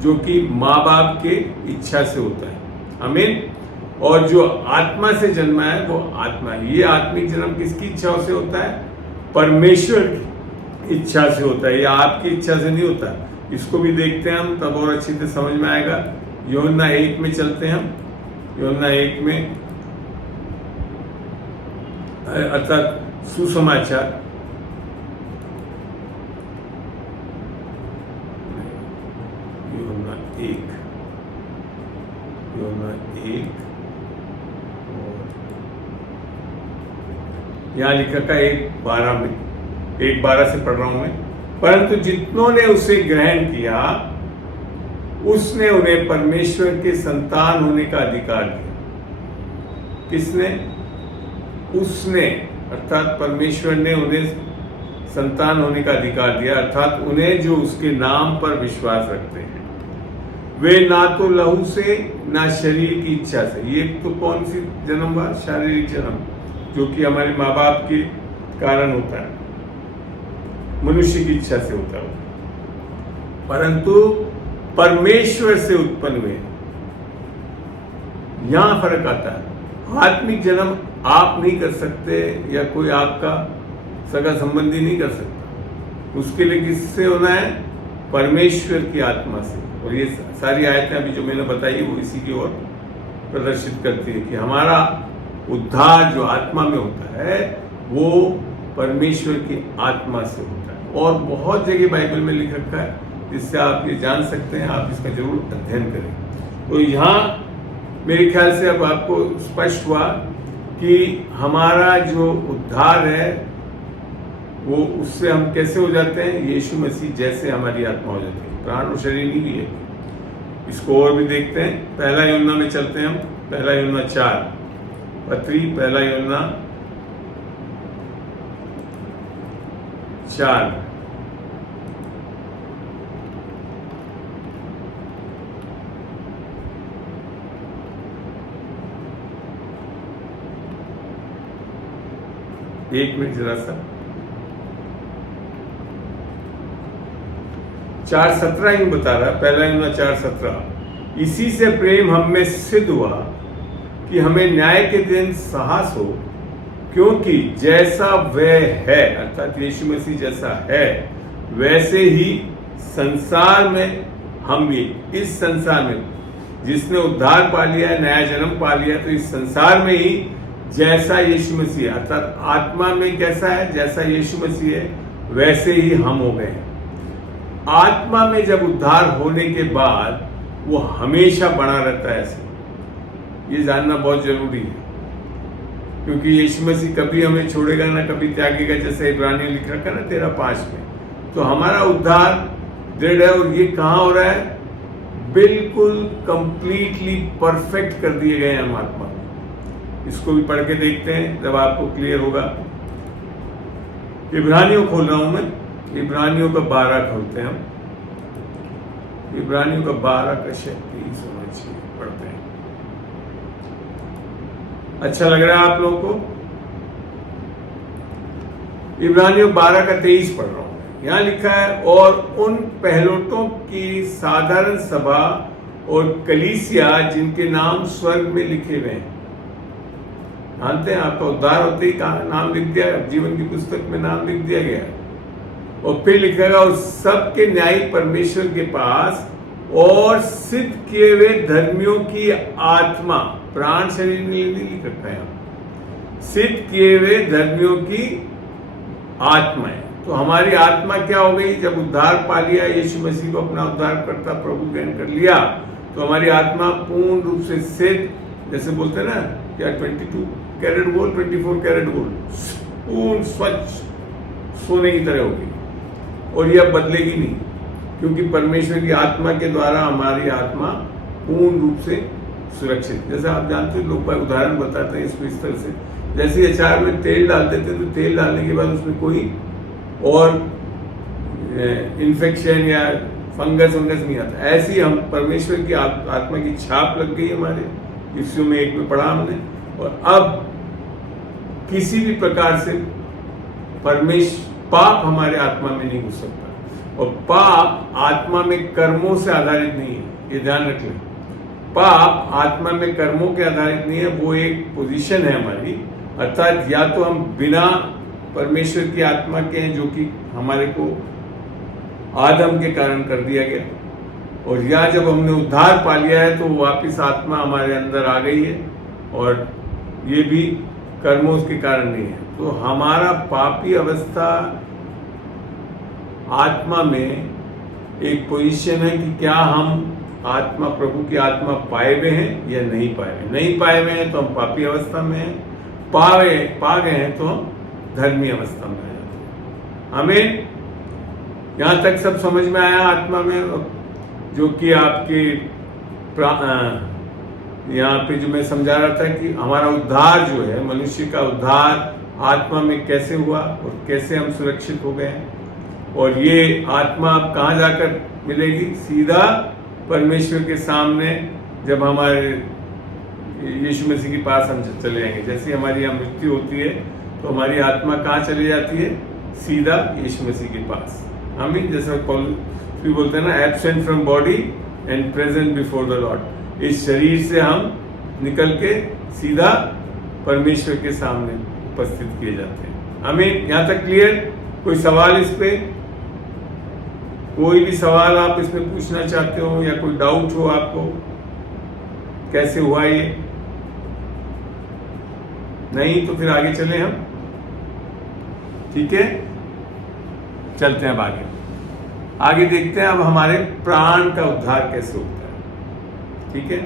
जो कि माँ बाप के इच्छा से होता है। आमीन। और जो आत्मा से जन्मा है वो आत्मा है। ये आत्मिक जन्म किसकी इच्छा से होता है? परमेश्वर की इच्छा से होता है, ये आपकी इच्छा से नहीं होता। इसको भी देखते हैं हम, तब और अच्छी तरह समझ में आएगा। यूहन्ना 1 में चलते हैं हम। यूहन्ना 1 में, अर्थात सुसमाचार 1, यूहन्ना 1 और यहाँ लिखा था 1:12 में, 1:12 से पढ़ रहा हूं मैं। परंतु जितनों ने उसे ग्रहण किया उसने उन्हें परमेश्वर के संतान होने का अधिकार दिया। किसने? उसने, अर्थात परमेश्वर ने उन्हें संतान होने का अधिकार दिया, अर्थात उन्हें जो उसके नाम पर विश्वास रखते हैं। वे ना तो लहू से ना शरीर की इच्छा से, ये तो कौन सी जन्म हुआ? शारीरिक जन्म, जो कि हमारे माँ बाप के कारण होता है, मनुष्य की इच्छा से होता है, परंतु परमेश्वर से उत्पन्न हुए। यहां फर्क आता है। आत्मिक जन्म आप नहीं कर सकते या कोई आपका सगा संबंधी नहीं कर सकता, उसके लिए किससे होना है? परमेश्वर की आत्मा से। और ये सारी आयतें अभी जो मैंने बताई वो इसी की ओर प्रदर्शित करती है कि हमारा उद्धार जो आत्मा में होता है वो परमेश्वर की आत्मा से होता है। और बहुत जगह बाइबल में लिख रखा है जिससे आप ये जान सकते हैं, आप इसका जरूर अध्ययन करें। तो यहाँ मेरे ख्याल से अब आपको स्पष्ट हुआ कि हमारा जो उद्धार है वो उससे हम कैसे हो जाते हैं? यीशु मसीह जैसे हमारी आत्मा हो जाती है, प्राण और शरीर नहीं भी है। इसको और भी देखते हैं। पहला यूहन्ना में चलते हैं हम, पहला यूहन्ना 4 पत्री, पहला यूहन्ना 4 एक मिनट जरा सा। 4:17 यूं बता रहा है, पहला यूहन्ना 4:17, इसी से प्रेम हम में सिद्ध हुआ कि हमें न्याय के दिन साहस हो, क्योंकि जैसा वह है, अर्थात यीशु मसीह जैसा है, वैसे ही संसार में हम भी, इस संसार में जिसने उद्धार पा लिया है, नया जन्म पा लिया, तो इस संसार में ही जैसा यीशु मसीह, अर्थात आत्मा में कैसा है, जैसा यीशु मसीह है वैसे ही हम हो गए। आत्मा में जब उद्धार होने के बाद वो हमेशा बना रहता है, ऐसे ये जानना बहुत जरूरी है, क्योंकि यीशु मसीह कभी हमें छोड़ेगा ना कभी त्यागेगा, जैसे इब्रानी लिख रखा ना 13:5 में। तो हमारा उद्धार दृढ़ है। और ये कहाँ हो रहा है? बिल्कुल कंप्लीटली परफेक्ट कर दिए गए हम आत्मा। इसको भी पढ़ के देखते हैं जब आपको क्लियर होगा। इब्रानियों खोल रहा हूं मैं, इब्रानियों का 12 खोलते हैं हम, इब्रानियों का 12 का 36 होना चाहिए, पढ़ते हैं। अच्छा लग रहा है आप लोगों को? इब्रानियों 12 का 23 पढ़ रहा हूं। यहां लिखा है, और उन पहलोटों की साधारण सभा और कलीसिया जिनके नाम स्वर्ग में लिखे हुए हैं। जानते हैं आपका उद्धार होते ही कहा नाम लिख दिया, जीवन की पुस्तक में नाम लिख दिया गया। और फिर लिखेगा, और सबके न्यायी परमेश्वर के पास और सिद्ध किए हुए धर्मियों की आत्मा, प्राण शरीर में नहीं लिख रखा है, सिद्ध किए हुए धर्मियों की आत्माएं। तो हमारी आत्मा क्या हो गई? जब उद्धार पा लिया, यीशु मसीह को अपना उद्धारकर्ता प्रभु ग्रहण कर लिया, तो हमारी आत्मा पूर्ण रूप से सिद्ध, जैसे बोलते हैं ना क्या 22 कैरेट गोल्ड, 24 कैरेट गोल्ड, पूर्ण स्वच्छ सोने की तरह होगी। और यह बदलेगी नहीं, क्योंकि परमेश्वर की आत्मा के द्वारा हमारी आत्मा पूर्ण रूप से सुरक्षित। जैसे आप जानते हैं, लोग उदाहरण बताते हैं इसको इस तरह से, जैसे अचार में तेल डाल देते हैं तो तेल डालने के बाद उसमें कोई और इन्फेक्शन या फंगस नहीं आता। ऐसी हम परमेश्वर की आत्मा की छाप लग गई हमारे, इफ्सियों में 1 में पढ़ा हमने। और अब किसी भी प्रकार से पाप हमारे आत्मा में नहीं घुस सकता। और पाप आत्मा में कर्मों से आधारित नहीं है, ये ध्यान रख लें। पाप आत्मा में कर्मों के आधारित नहीं है, वो एक पोजीशन है हमारी, अर्थात या तो हम बिना परमेश्वर की आत्मा के हैं, जो कि हमारे को आदम के कारण कर दिया गया, और या जब हमने उद्धार पा लिया है तो वापिस आत्मा हमारे अंदर आ गई है, और ये भी कर्मों के कारण नहीं है। तो हमारा पापी अवस्था आत्मा में एक पोजीशन है कि क्या हम आत्मा, प्रभु की आत्मा पाए हुए हैं या नहीं पाए हुए। नहीं पाए हुए हैं तो हम पापी अवस्था में हैं, पा गए हैं तो हम धर्मी अवस्था में आ जाते हैं। हमें यहाँ तक सब समझ में आया आत्मा में, जो कि आपके यहाँ पे जो मैं समझा रहा था कि हमारा उद्धार जो है, मनुष्य का उद्धार आत्मा में कैसे हुआ और कैसे हम सुरक्षित हो गए हैं। और ये आत्मा अब कहाँ जाकर मिलेगी? सीधा परमेश्वर के सामने, जब हमारे यीशु मसीह के पास हम चले जाएंगे। जैसे हमारी यहाँ मृत्यु होती है तो हमारी आत्मा कहाँ चली जाती है? सीधा यीशु मसीह के पास। आमीन। जैसा पौलुस भी बोलते हैं ना, absent from body and present before the Lord. इस शरीर से हम निकल के सीधा परमेश्वर के सामने उपस्थित किए जाते हैं। आमीन। यहाँ तक क्लियर? कोई सवाल इस पे? कोई भी सवाल आप इसमें पूछना चाहते हो या कोई डाउट हो आपको, कैसे हुआ ये? नहीं तो फिर आगे चलें हम। ठीक है, चलते हैं अब आगे देखते हैं अब हमारे प्राण का उद्धार कैसे होता है। ठीक है,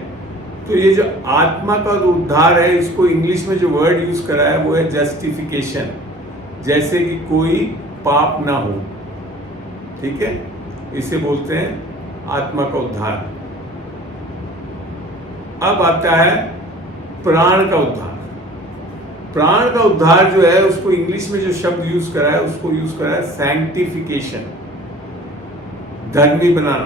तो ये जो आत्मा का उद्धार है, इसको इंग्लिश में जो वर्ड यूज करा है वो है जस्टिफिकेशन, जैसे कि कोई पाप ना हो। ठीक है, इसे बोलते हैं आत्मा का उद्धार। अब आता है प्राण का उद्धार। प्राण का उद्धार जो है, उसको इंग्लिश में जो शब्द यूज करा है उसको यूज करा है सैंक्टिफिकेशन, धर्मी बनाना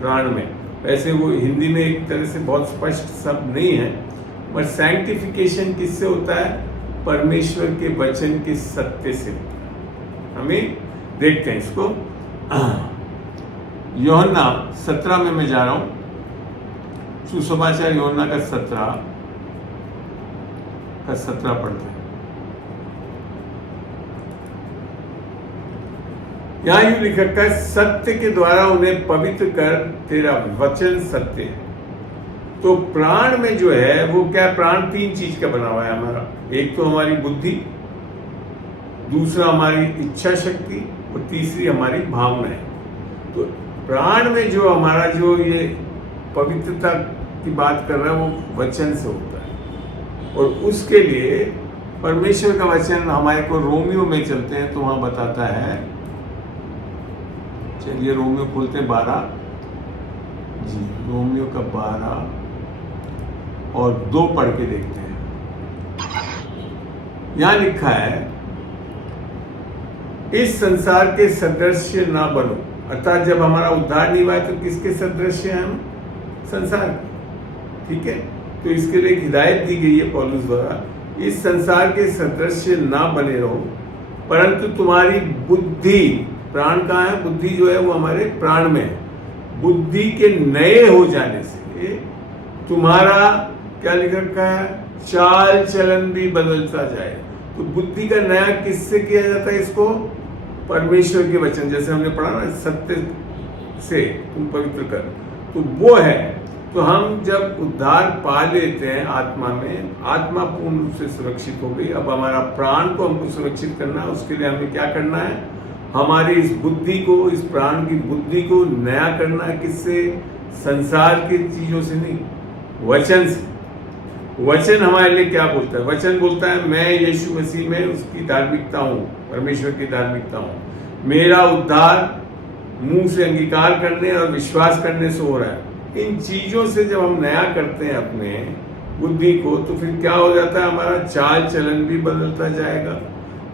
प्राण में। वैसे वो हिंदी में एक तरह से बहुत स्पष्ट शब्द नहीं है, पर सैंक्टिफिकेशन किससे होता है? परमेश्वर के वचन के सत्य से होता है। हमें देखते हैं इसको। यूहन्ना 17 में मैं जा रहा हूं, सुसमाचार यूहन्ना का 17 पढ़ते हैं। यहां यूं लिखा है, सत्य के द्वारा उन्हें पवित्र कर, तेरा वचन सत्य है। तो प्राण में जो है वो क्या? प्राण 3 चीज का बना हुआ है हमारा। एक तो हमारी बुद्धि, दूसरा हमारी इच्छा शक्ति और तीसरी हमारी भावनाएं। तो प्राण में जो हमारा जो ये पवित्रता की बात कर रहा है वो वचन से होता है। और उसके लिए परमेश्वर का वचन हमारे को रोमियो में चलते हैं तो वहां बताता है। चलिए रोमियो खोलते हैं 12 जी, रोमियो का 12 और 2 पढ़ के देखते हैं। यहां लिखा है, इस संसार के सदृश्य ना बनो। अर्थात जब हमारा उद्धार नहीं हुआ है तो किसके सदृश्य हैं हम? संसार के। ठीक है, तो इसके लिए एक हिदायत दी गई है पौलुस द्वारा, इस संसार के सदृश्य ना बने रहो, परंतु तुम्हारी बुद्धि, प्राण कहाँ है? बुद्धि जो है वो हमारे प्राण में है। बुद्धि के नए हो जाने से तुम्हारा क्या लिख रखा है? चाल चलन भी बदलता जाए। तो बुद्धि का नया किससे किया जाता है? इसको परमेश्वर के वचन, जैसे हमने पढ़ा ना, सत्य से तुम पवित्र कर, तो वो है। तो हम जब उद्धार पा लेते हैं आत्मा में, आत्मा पूर्ण रूप से सुरक्षित हो गई। अब हमारा प्राण को हमको सुरक्षित करना है, उसके लिए हमें क्या करना है? हमारी इस बुद्धि को, इस प्राण की बुद्धि को नया करना है। किससे? संसार की चीजों से नहीं, वचन से। वचन हमारे लिए क्या बोलता है? वचन बोलता है, मैं यीशु मसीह में उसकी धार्मिकता हूँ, परमेश्वर की धार्मिकता हूँ। मेरा उद्धार मुंह से अंगीकार करने और विश्वास करने से हो रहा है। इन चीजों से जब हम नया करते हैं अपने बुद्धि को, तो फिर क्या हो जाता है? हमारा चाल चलन भी बदलता जाएगा,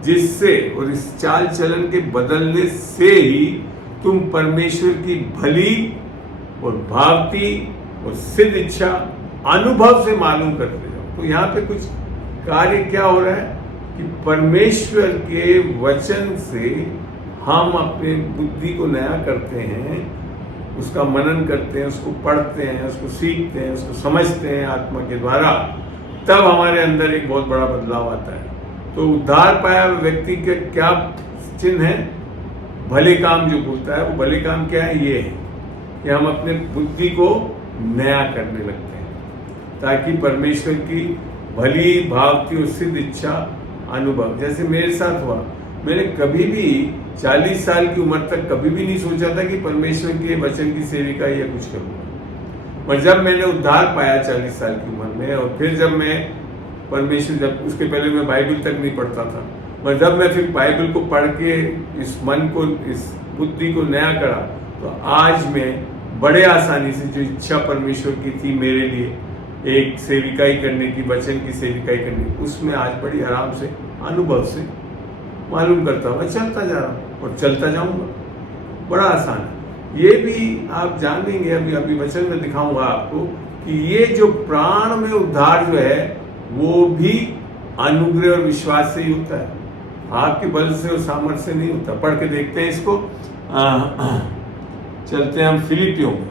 जिससे, और इस चाल चलन के बदलने से ही तुम परमेश्वर की भली और भावती और सिद्ध इच्छा अनुभव से मालूम करते हो। तो यहाँ पे कुछ कार्य क्या हो रहा है कि परमेश्वर के वचन से हम अपने बुद्धि को नया करते हैं, उसका मनन करते हैं, उसको पढ़ते हैं, उसको सीखते हैं, उसको समझते हैं आत्मा के द्वारा। तब हमारे अंदर एक बहुत बड़ा बदलाव आता है। तो उद्धार पाया व्यक्ति के क्या चिन्ह है? भले काम जो बोलता है, वो भले काम क्या है? ये है कि हम अपने बुद्धि को नया करने लगते हैं, ताकि परमेश्वर की भली भावती और सिद्ध इच्छा अनुभव, जैसे मेरे साथ हुआ। मैंने कभी भी 40 साल की उम्र तक कभी भी नहीं सोचा था कि परमेश्वर के वचन की सेविका या कुछ करूँगा। पर जब मैंने उद्धार पाया 40 साल की उम्र में, और फिर जब मैं परमेश्वर, जब उसके पहले मैं बाइबल तक नहीं पढ़ता था, पर जब मैं फिर बाइबल को पढ़ के इस मन को, इस बुद्धि को नया करा, तो आज मैं बड़े आसानी से जो इच्छा परमेश्वर की थी मेरे लिए एक सेविकाई करने की, वचन की सेविकाई करने की, उसमें आज बड़ी आराम से, अनुभव से मालूम करता हूँ, मैं चलता जा रहा हूँ और चलता जाऊंगा। बड़ा आसान है। ये भी आप जानेंगे, अभी वचन में दिखाऊंगा आपको कि ये जो प्राण में उद्धार जो है वो भी अनुग्रह और विश्वास से ही होता है, आपके बल से और सामर्थ्य से नहीं होता। पढ़ के देखते हैं इसको। चलते हैं हम फिलिपियों में,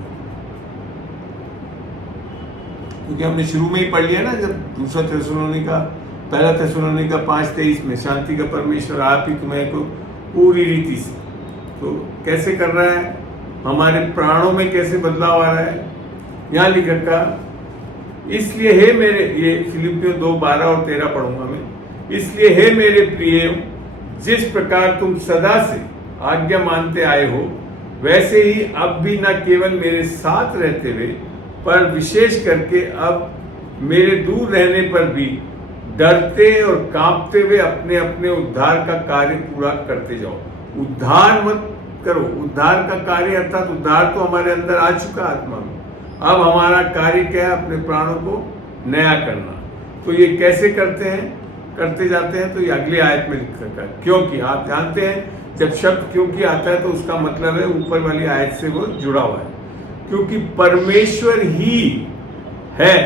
क्योंकि हमने शुरू में ही पढ़ लिया ना, जब दूसरा थिस्सलुनीका, पहला थिस्सलुनीका 5:23 में शांति का परमेश्वर आप ही तुम्हें को पूरी रीति से, तो कैसे कर रहा है, हमारे प्राणों में कैसे बदलाव आ रहा है। यहाँ लिखा का, इसलिए हे मेरे, ये फिलिपियों 2:12 और 13 पढ़ूंगा मैं। इसलिए हे मेरे प्रिय, जिस प्रकार तुम सदा से आज्ञा मानते आए हो, वैसे ही अब भी न केवल मेरे साथ रहते हुए, पर विशेष करके अब मेरे दूर रहने पर भी डरते और कांपते हुए अपने अपने उद्धार का कार्य पूरा करते जाओ। उद्धार मत करो, उद्धार का कार्य अर्थात उद्धार तो हमारे अंदर आ चुका आत्मा में, अब हमारा कार्य क्या है, अपने प्राणों को नया करना। तो ये कैसे करते हैं, करते जाते हैं, तो ये अगली आयत में लिख रखा है। क्योंकि आप जानते हैं जब शब्द क्योंकि आता है तो उसका मतलब है ऊपर वाली आयत से वो जुड़ा हुआ है। क्योंकि परमेश्वर ही है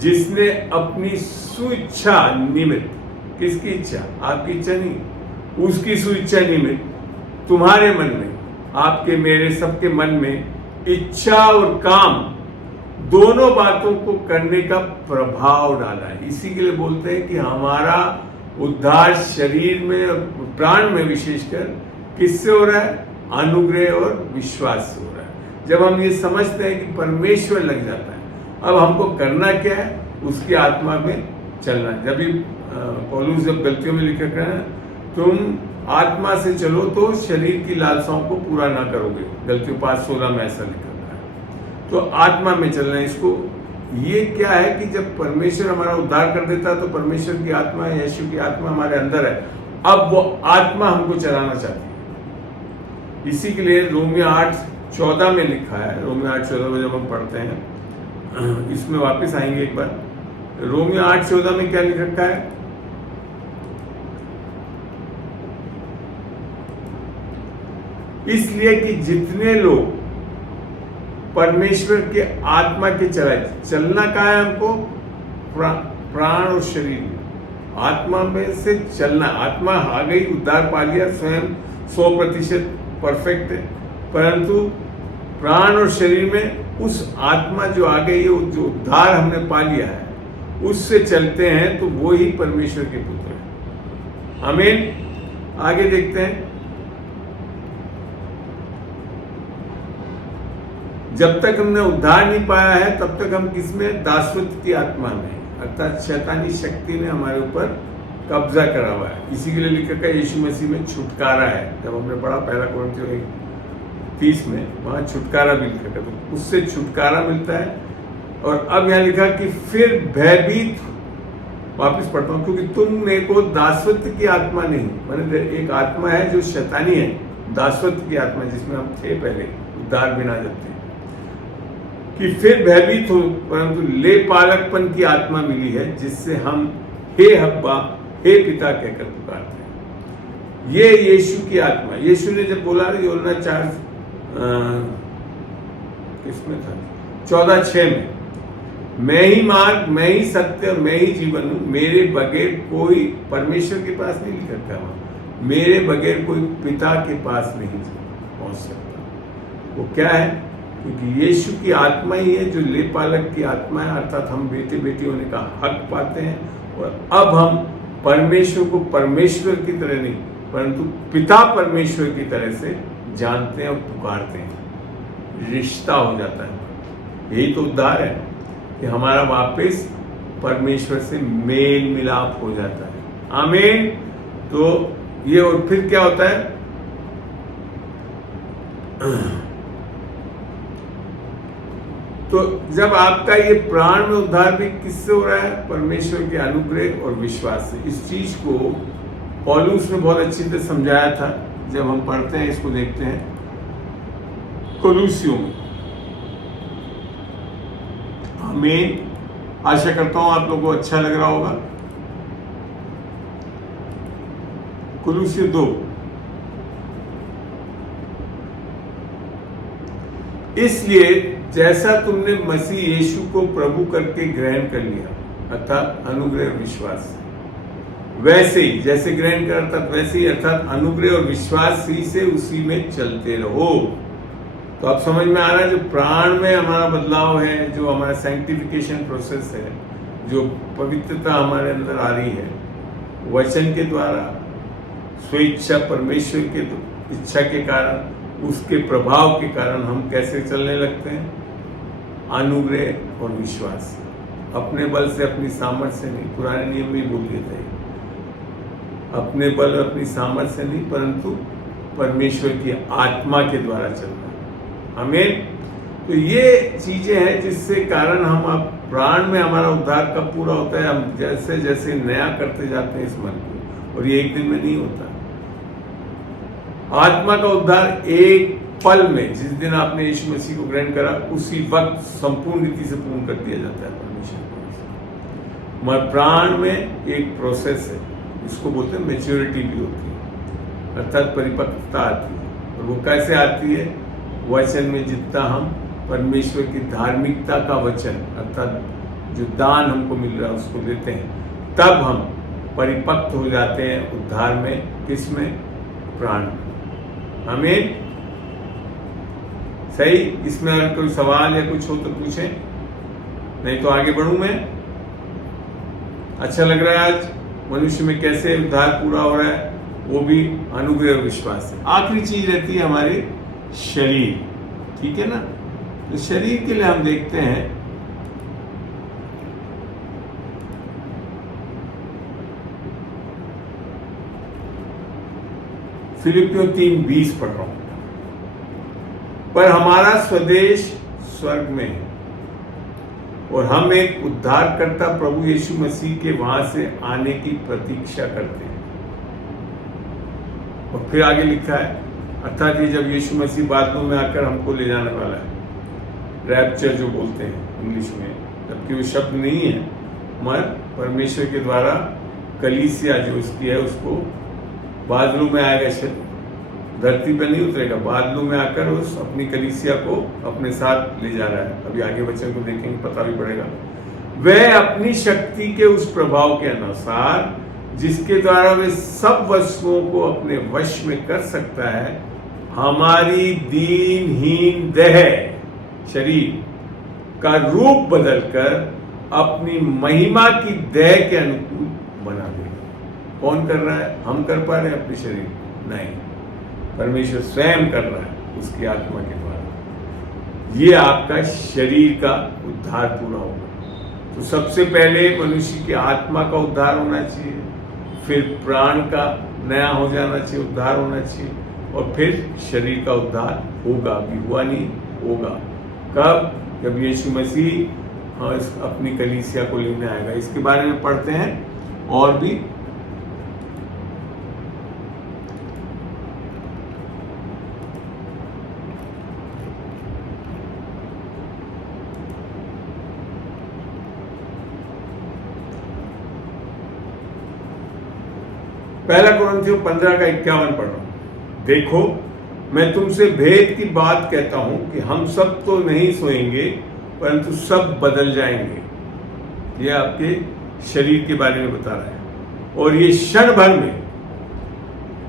जिसने अपनी सुइच्छा निमित्त, किसकी इच्छा, आपकी इच्छा नहीं, उसकी सुइच्छा निमित्त तुम्हारे मन में, आपके मेरे सबके मन में इच्छा और काम दोनों बातों को करने का प्रभाव डाला है। इसी के लिए बोलते हैं कि हमारा उद्धार शरीर में और प्राण में विशेषकर किससे हो रहा है, अनुग्रह और विश्वास से हो रहा है। जब हम ये समझते हैं कि परमेश्वर लग जाता है, अब हमको करना क्या है, उसकी आत्मा में चलना है। जब भी पौलुस जब गलतियों में लिखा है, तुम आत्मा से चलो तो शरीर की लालसाओं को पूरा ना करोगे, गलतियों 5:16 में ऐसा लिखा है। तो आत्मा में चलना है। इसको ये क्या है कि जब परमेश्वर हमारा उद्धार कर देता है तो परमेश्वर की आत्मा, यीशु की आत्मा हमारे अंदर है, अब वो आत्मा हमको चलाना चाहती है। इसी के लिए रोमियो 8:14 में लिखा है, रोमियो 8:14 में जब हम पढ़ते हैं, इसमें वापस आएंगे एक बार। रोमियो 8:14 में क्या लिख रखा है, इसलिए कि जितने लोग परमेश्वर के आत्मा के चलना कहा है हमको, प्राण और शरीर में, आत्मा में से चलना। आत्मा आ गई, उद्धार पा लिया, स्वयं 100% परफेक्ट है, परंतु प्राण और शरीर में उस आत्मा जो आ गई है, जो उद्धार हमने पा लिया है, उससे चलते हैं, तो वो ही परमेश्वर के पुत्र हैं। आमीन। आगे देखते हैं। जब तक हमने उद्धार नहीं पाया है तब तक हम किसमें, दासत्व की आत्मा में, अर्थात शैतानी शक्ति ने हमारे ऊपर कब्जा करा हुआ है। इसी के लिए लिखा है यीशु मसीह में छुटकारा है। जब हमने पढ़ा पहला कोरिन्थियों 1:30 में, वहां छुटकारा भी लिखा है, तो उससे छुटकारा मिलता है। और अब यहाँ लिखा कि फिर भयभीत, वापिस पढ़ता हूँ, क्योंकि तुमने को दासत्व की आत्मा नहीं, मैंने एक आत्मा है जो शैतानी है, दासत्व की आत्मा जिसमें हम थे पहले उद्धार बिना जब थे, कि फिर भयभीत हो, परंतु ले पालकपन की आत्मा मिली है, जिससे हम हे हब्बा, हे पिता कहकर पुकारते हैं। ये यीशु की आत्मा, यीशु ने जब बोला ना यूहन्ना 4 किसमें था, 14:6 में, मैं ही मार्ग, मैं ही सत्य और मैं ही जीवन हूं, मेरे बगैर कोई, परमेश्वर के पास नहीं लिख रखा वहां, मेरे बगैर कोई पिता के पास नहीं पहुंच सकता। वो क्या है, क्योंकि यीशु की आत्मा ही है जो लेपालक की आत्मा है, अर्थात हम बेटे बेटी होने का हक पाते हैं। और अब हम परमेश्वर को परमेश्वर की तरह नहीं, परंतु पिता परमेश्वर की तरह से जानते हैं और पुकारते हैं, रिश्ता हो जाता है। यही तो उद्धार है कि हमारा वापस परमेश्वर से मेल मिलाप हो जाता है। आमीन। तो ये और फिर क्या होता है, तो जब आपका ये प्राण में उद्धार भी किससे हो रहा है, परमेश्वर के अनुग्रह और विश्वास से। इस चीज को पौलुस ने बहुत अच्छी तरह समझाया था, जब हम पढ़ते हैं इसको देखते हैं कोलोसियों में। आमीन। आशा करता हूं आप लोगों को अच्छा लग रहा होगा। कोलोसियों 2। इसलिए जैसा तुमने मसीह यीशु को प्रभु करके ग्रहण कर लिया, अर्थात अनुग्रह और विश्वास, वैसे ही जैसे ग्रहण कर अर्थात वैसे ही अर्थात अनुग्रह और विश्वास ही से उसी में चलते रहो। तो आप समझ में आ रहा है, जो प्राण में हमारा बदलाव है, जो हमारा सैंक्टिफिकेशन प्रोसेस है, जो पवित्रता हमारे अंदर आ रही है, वचन के द्वारा, स्वेच्छा परमेश्वर के इच्छा के कारण, उसके प्रभाव के कारण हम कैसे चलने लगते हैं, अनुग्रह और विश्वास, अपने बल से अपनी सामर्थ्य से नहीं। पुराने नियम में बोल दिया था, अपने बल अपनी सामर्थ्य से नहीं, परंतु परमेश्वर की आत्मा के द्वारा चलना। आमीन। तो ये चीजें हैं जिससे कारण हम अब प्राण में हमारा उद्धार कब पूरा होता है, हम जैसे जैसे नया करते जाते हैं इस मन को, और ये एक दिन में नहीं होता। आत्मा का उद्धार एक पल में, जिस दिन आपने यीशु मसीह को ग्रहण करा, उसी वक्त संपूर्ण रीति से पूर्ण कर दिया जाता है परमेश्वर को। मगर प्राण में एक प्रोसेस है, इसको बोलते हैं मैच्योरिटी भी होती है, अर्थात परिपक्वता आती है। और वो कैसे आती है, वचन में जितना हम परमेश्वर की धार्मिकता का वचन, अर्थात जो दान हमको मिल रहा है उसको लेते हैं, तब हम परिपक्व हो जाते हैं उद्धार में। किसमें? प्राण। आमीन। सही। इसमें अगर कोई सवाल या कुछ हो तो पूछें, नहीं तो आगे बढ़ूं मैं। अच्छा लग रहा है आज मनुष्य में कैसे उद्धार पूरा हो रहा है, वो भी अनुग्रह और विश्वास है। आखिरी चीज रहती है हमारे शरीर, ठीक है ना। तो शरीर के लिए हम देखते हैं फिलिपियों 3:20 पढ़ रहा हूं। पर हमारा स्वदेश स्वर्ग में है और हम एक उद्धारकर्ता प्रभु यीशु मसीह के वहां से आने की प्रतीक्षा करते हैं। और फिर आगे लिखा है, अर्थात ये जब यीशु मसीह बादलों में आकर हमको ले जाने वाला है, रैप्चर जो बोलते हैं इंग्लिश में, जबकि वो शब्द नहीं है, मगर परमेश्वर के द्वारा कलीसिया जो उसकी है उसको बादलों में आएगा, धरती पर नहीं उतरेगा, बादलों में आकर उस अपनी कलीसिया को अपने साथ ले जा रहा है। अभी आगे वचन को देखेंगे, पता भी पड़ेगा। वह अपनी शक्ति के उस प्रभाव के अनुसार जिसके द्वारा वह सब वस्तुओं को अपने वश में कर सकता है, हमारी दीनहीन देह शरीर का रूप बदलकर अपनी महिमा की देह के अनुकूल बना देगा। कौन कर रहा है? हम कर पा रहे हैं अपने शरीर? नहीं, परमेश्वर स्वयं कर रहा है उसकी आत्मा के द्वारा। ये आपका शरीर का उद्धार पूरा होगा। तो सबसे पहले मनुष्य की आत्मा का उद्धार होना चाहिए, फिर प्राण का नया हो जाना चाहिए, उद्धार होना चाहिए, और फिर शरीर का उद्धार होगा। अभी हुआ नहीं, होगा। कब? जब यीशु मसीह अपनी कलीसिया को लेने आएगा। इसके बारे में पढ़ते हैं और भी। पहला कुरिन्थियों 15:51 पढ़ रहा हूं। देखो, मैं तुमसे भेद की बात कहता हूं कि हम सब तो नहीं सोएंगे, परंतु सब बदल जाएंगे। यह आपके शरीर के बारे में बता रहा है। और ये क्षण भर में,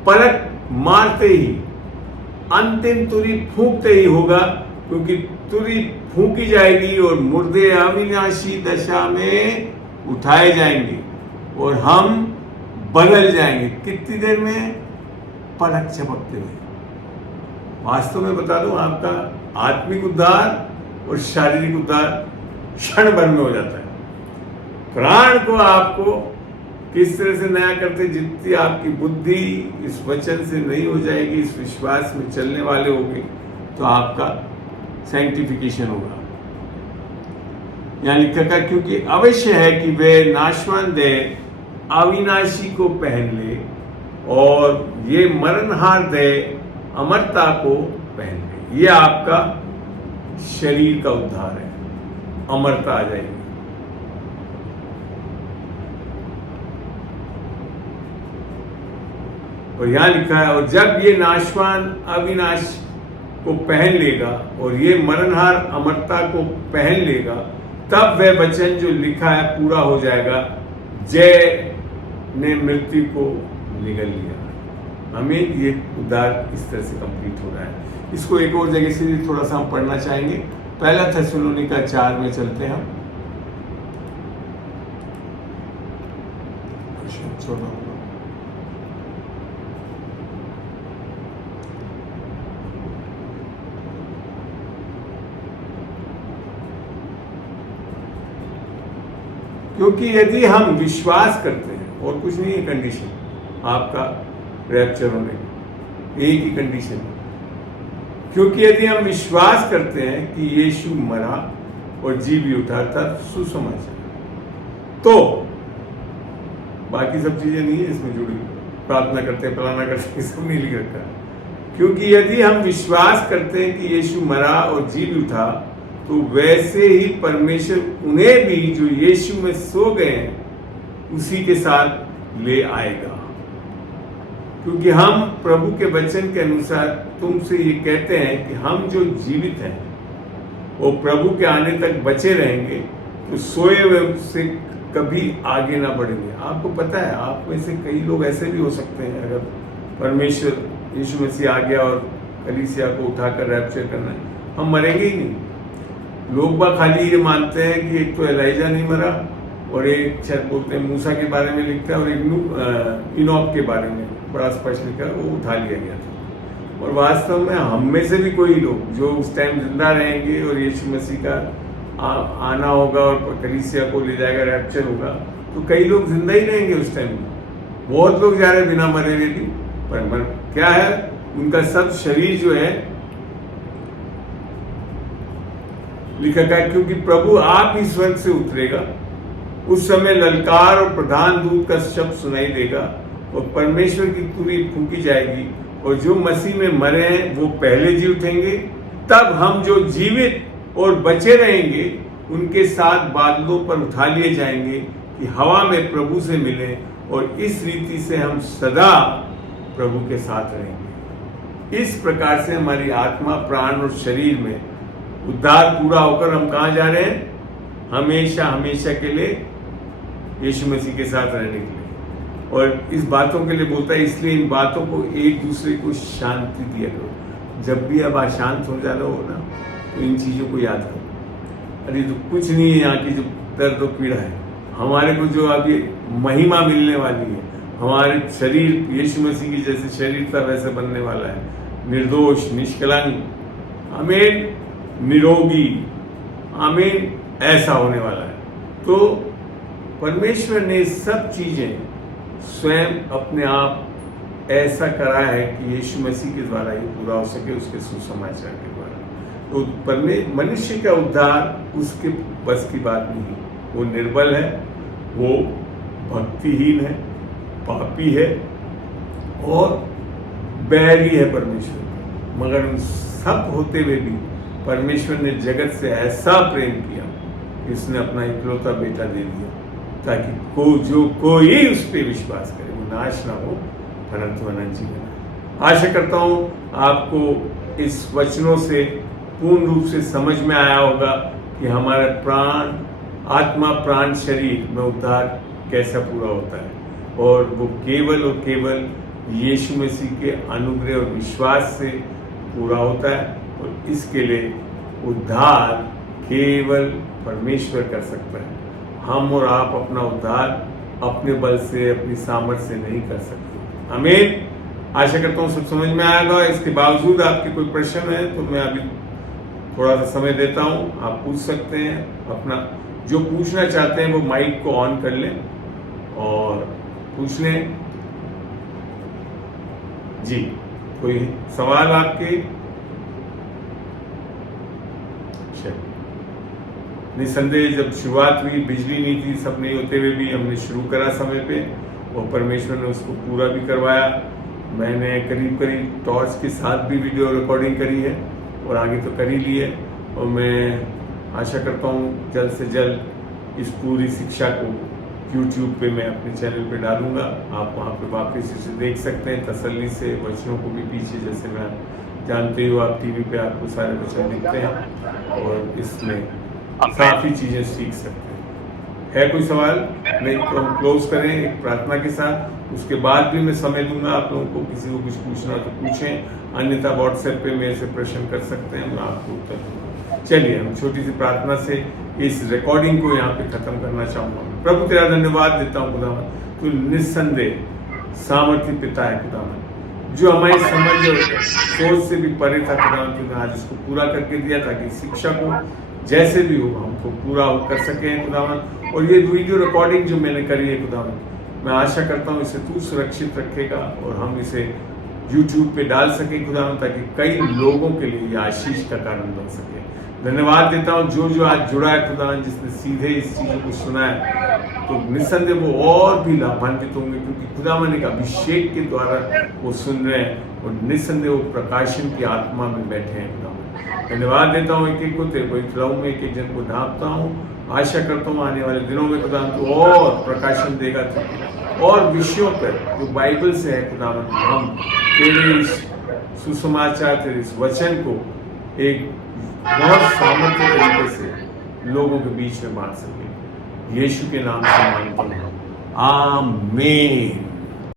पलक मारते ही, अंतिम तुरी फूंकते ही होगा, क्योंकि तुरी फूंकी जाएगी और मुर्दे अविनाशी दशा में उठाए जाएंगे और हम बदल जाएंगे। कितनी देर में? पलक झपकते हुए। वास्तव में बता दूं, आपका आत्मिक उद्धार और शारीरिक उद्धार क्षण भर में हो जाता है। प्राण को आपको किस तरह से नया करते? जितनी आपकी बुद्धि इस वचन से नहीं हो जाएगी, इस विश्वास में चलने वाले होंगे, तो आपका सैंक्टिफिकेशन होगा। यहाँ लिखा था, क्योंकि अवश्य है कि वे नाशवान देह अविनाशी को पहन ले और ये मरणहार देह अमरता को पहन ले। ये आपका शरीर का उद्धार है, अमरता आ जाएगी। और यहां लिखा है, और जब ये नाशवान अविनाश को पहन लेगा और ये मरणहार अमरता को पहन लेगा, तब वह वचन जो लिखा है पूरा हो जाएगा, जय ने मृत्यु को निगल लिया। हमें ये उद्धार इस तरह से कंप्लीट हो रहा है। इसको एक और जगह से थोड़ा सा हम पढ़ना चाहेंगे। पहला थिस्सलुनीका 4 में चलते हैं हम। क्योंकि यदि हम विश्वास करते हैं, और कुछ नहीं है कंडीशन आपका रैप्चर होने की, एक ही कंडीशन है, क्योंकि यदि हम विश्वास करते हैं कि यीशु मरा और जी भी उठा, तब सुसमाचार, तो बाकी सब चीजें नहीं है इसमें जुड़ी, प्रार्थना करते हैं, फलाना करते हैं, सब नहीं लिख रखा। क्योंकि यदि हम विश्वास करते हैं कि यीशु मरा और जी भी उठा, तो वैसे ही परमेश्वर उन्हें भी जो यीशु में सो गए हैं उसी के साथ ले आएगा। क्योंकि हम प्रभु के वचन के अनुसार तुमसे ये कहते हैं कि हम जो जीवित हैं वो प्रभु के आने तक बचे रहेंगे, तो सोए हुए से कभी आगे ना बढ़ेंगे। आपको पता है, आप में से कई लोग ऐसे भी हो सकते हैं, अगर परमेश्वर यीशु मसीह आ गया और कलीसिया को उठाकर रैप्चर करना है, हम मरेंगे ही नहीं। लोग बाग खाली ये मानते हैं कि एक तो एलाइजा नहीं मरा, और एक शायद बोलते हैं मूसा के बारे में लिखता है, और एक इनॉक के बारे में बड़ा स्पष्ट लिखा है, वो उठा लिया गया था। और वास्तव में हम में से भी कोई लोग जो उस टाइम जिंदा रहेंगे और यीशु मसीह का आना होगा और कलीसिया को ले जाएगा, रैप्चर होगा, तो कई लोग जिंदा ही रहेंगे उस टाइम में। बहुत लोग जा रहे हैं बिना मरे हुए भी, पर क्या है, उनका सब शरीर जो है लिखा है, क्योंकि प्रभु आप ही स्वर्ग से उतरेगा, उस समय ललकार और प्रधान दूत का शब्द सुनाई देगा और परमेश्वर की तुरही फूंकी जाएगी, और जो मसीह में मरे हैं वो पहले जी उठेंगे। तब हम जो जीवित और बचे रहेंगे उनके साथ बादलों पर उठा लिए जाएंगे कि हवा में प्रभु से मिले, और इस रीति से हम सदा प्रभु के साथ रहेंगे। इस प्रकार से हमारी आत्मा, प्राण और शरीर में उद्धार पूरा होकर हम कहाँ जा रहे हैं? हमेशा हमेशा के लिए यीशु मसीह के साथ रहने के लिए। और इस बातों के लिए बोलता है, इसलिए इन बातों को एक दूसरे को शांति दिया करो। जब भी अब अशांत हो जा रहा हो ना, तो इन चीज़ों को याद करो। अरे तो कुछ नहीं है यहाँ की जो दर्द और पीड़ा है, हमारे को जो अभी महिमा मिलने वाली है, हमारे शरीर यीशु मसीह की जैसे शरीर था वैसे बनने वाला है, निर्दोष, निष्कलंक, आमीन, निरोगी, आमीन, ऐसा होने वाला है। तो परमेश्वर ने सब चीजें स्वयं अपने आप ऐसा करा है कि यीशु मसीह के द्वारा ही पूरा हो सके, उसके सुसमाचार के द्वारा। तो मनुष्य का उद्धार उसके बस की बात नहीं, वो निर्बल है, वो भक्तिहीन है, पापी है और बैरी है परमेश्वर। मगर उन सब होते हुए भी परमेश्वर ने जगत से ऐसा प्रेम किया कि उसने अपना इकलौता बेटा दे दिया, ताकि कोई उस पर विश्वास करे वो नाश ना हो परंतु अनंत जीवन। आशा करता हूँ आपको इस वचनों से पूर्ण रूप से समझ में आया होगा कि हमारा प्राण, आत्मा, प्राण, शरीर में उद्धार कैसा पूरा होता है, और वो केवल और केवल यीशु मसीह के अनुग्रह और विश्वास से पूरा होता है। और इसके लिए उद्धार केवल परमेश्वर कर सकता है। हम और आप अपना उद्धार अपने बल से, अपनी सामर्थ्य से नहीं कर सकते। आमीन। आशा करता हूँ सब समझ में आएगा। इसके बावजूद आपके कोई प्रश्न है तो मैं अभी थोड़ा सा समय देता हूँ, आप पूछ सकते हैं। अपना जो पूछना चाहते हैं वो माइक को ऑन कर लें और पूछ लें। जी, कोई सवाल आपके? निसंदेह जब शुरुआत हुई, बिजली नहीं थी, सब नहीं होते हुए भी हमने शुरू करा समय पे, और परमेश्वर ने उसको पूरा भी करवाया। मैंने करीब करीब टॉर्च के साथ भी वीडियो रिकॉर्डिंग करी है और आगे तो कर ही ली है, और मैं आशा करता हूँ जल्द से जल्द इस पूरी शिक्षा को YouTube पे मैं अपने चैनल पे डालूंगा। आप वहाँ पे वापस इसे देख सकते हैं तसल्ली से, वचनों को भी पीछे, जैसे मैं जानते हो आप टीवी पे आपको सारे वचन दिखते हैं और इसमें काफ़ी चीज़ें सीख सकते हैं। है कोई सवाल? नहीं तो हम क्लोज करें एक प्रार्थना के साथ, उसके बाद भी मैं समय दूंगा आप लोगों को, किसी को कुछ पूछना तो पूछें, अन्यथा व्हाट्सएप पे मेरे से प्रश्न कर सकते हैं, मैं आपको उत्तर दूंगा। चलिए हम छोटी सी प्रार्थना से इस रिकॉर्डिंग को यहाँ पे खत्म करना चाहूँगा। प्रभु तेरा धन्यवाद देता हूँ खुदावन, तू निस्संदेह सामर्थ्य पिता है खुदावन, जो हमारी समझ और सोच से भी परे था खुदावन, तूने आज इसको पूरा करके दिया ताकि शिक्षा को जैसे भी हो हमको पूरा कर सके खुदावन। और ये वीडियो रिकॉर्डिंग जो मैंने करी है खुदावन, मैं आशा करता हूँ इसे तू सुरक्षित रखेगा और हम इसे YouTube पे डाल सके खुदावन, ताकि कई लोगों के लिए ये आशीष का कारण बन सके। धन्यवाद देता हूँ जो आज जुड़ा है खुदावन, जिसने सीधे इस चीज़ों को सुना है, तो निस्संदेह वो और भी लाभान्वित होंगे, क्योंकि खुदावन एक अभिषेक के द्वारा वो सुन रहे हैं और निस्संदेह वो प्रकाशन की आत्मा में बैठे हैं खुदावन। धन्यवाद देता हूँ एक एक को, तेरे को खिलाऊं में एक एक जन को ढांपता हूँ। आशा करता हूँ आने वाले दिनों में खुदावन तो और प्रकाशन देगा और विषयों पर जो बाइबल से है खुदावन, हम तेरे इस सुसमाचार, तेरे इस वचन को एक बहुत सामर्थ्य तरीके से लोगों के बीच में बांट सके। यीशु के नाम से मांगता हूँ, आमीन।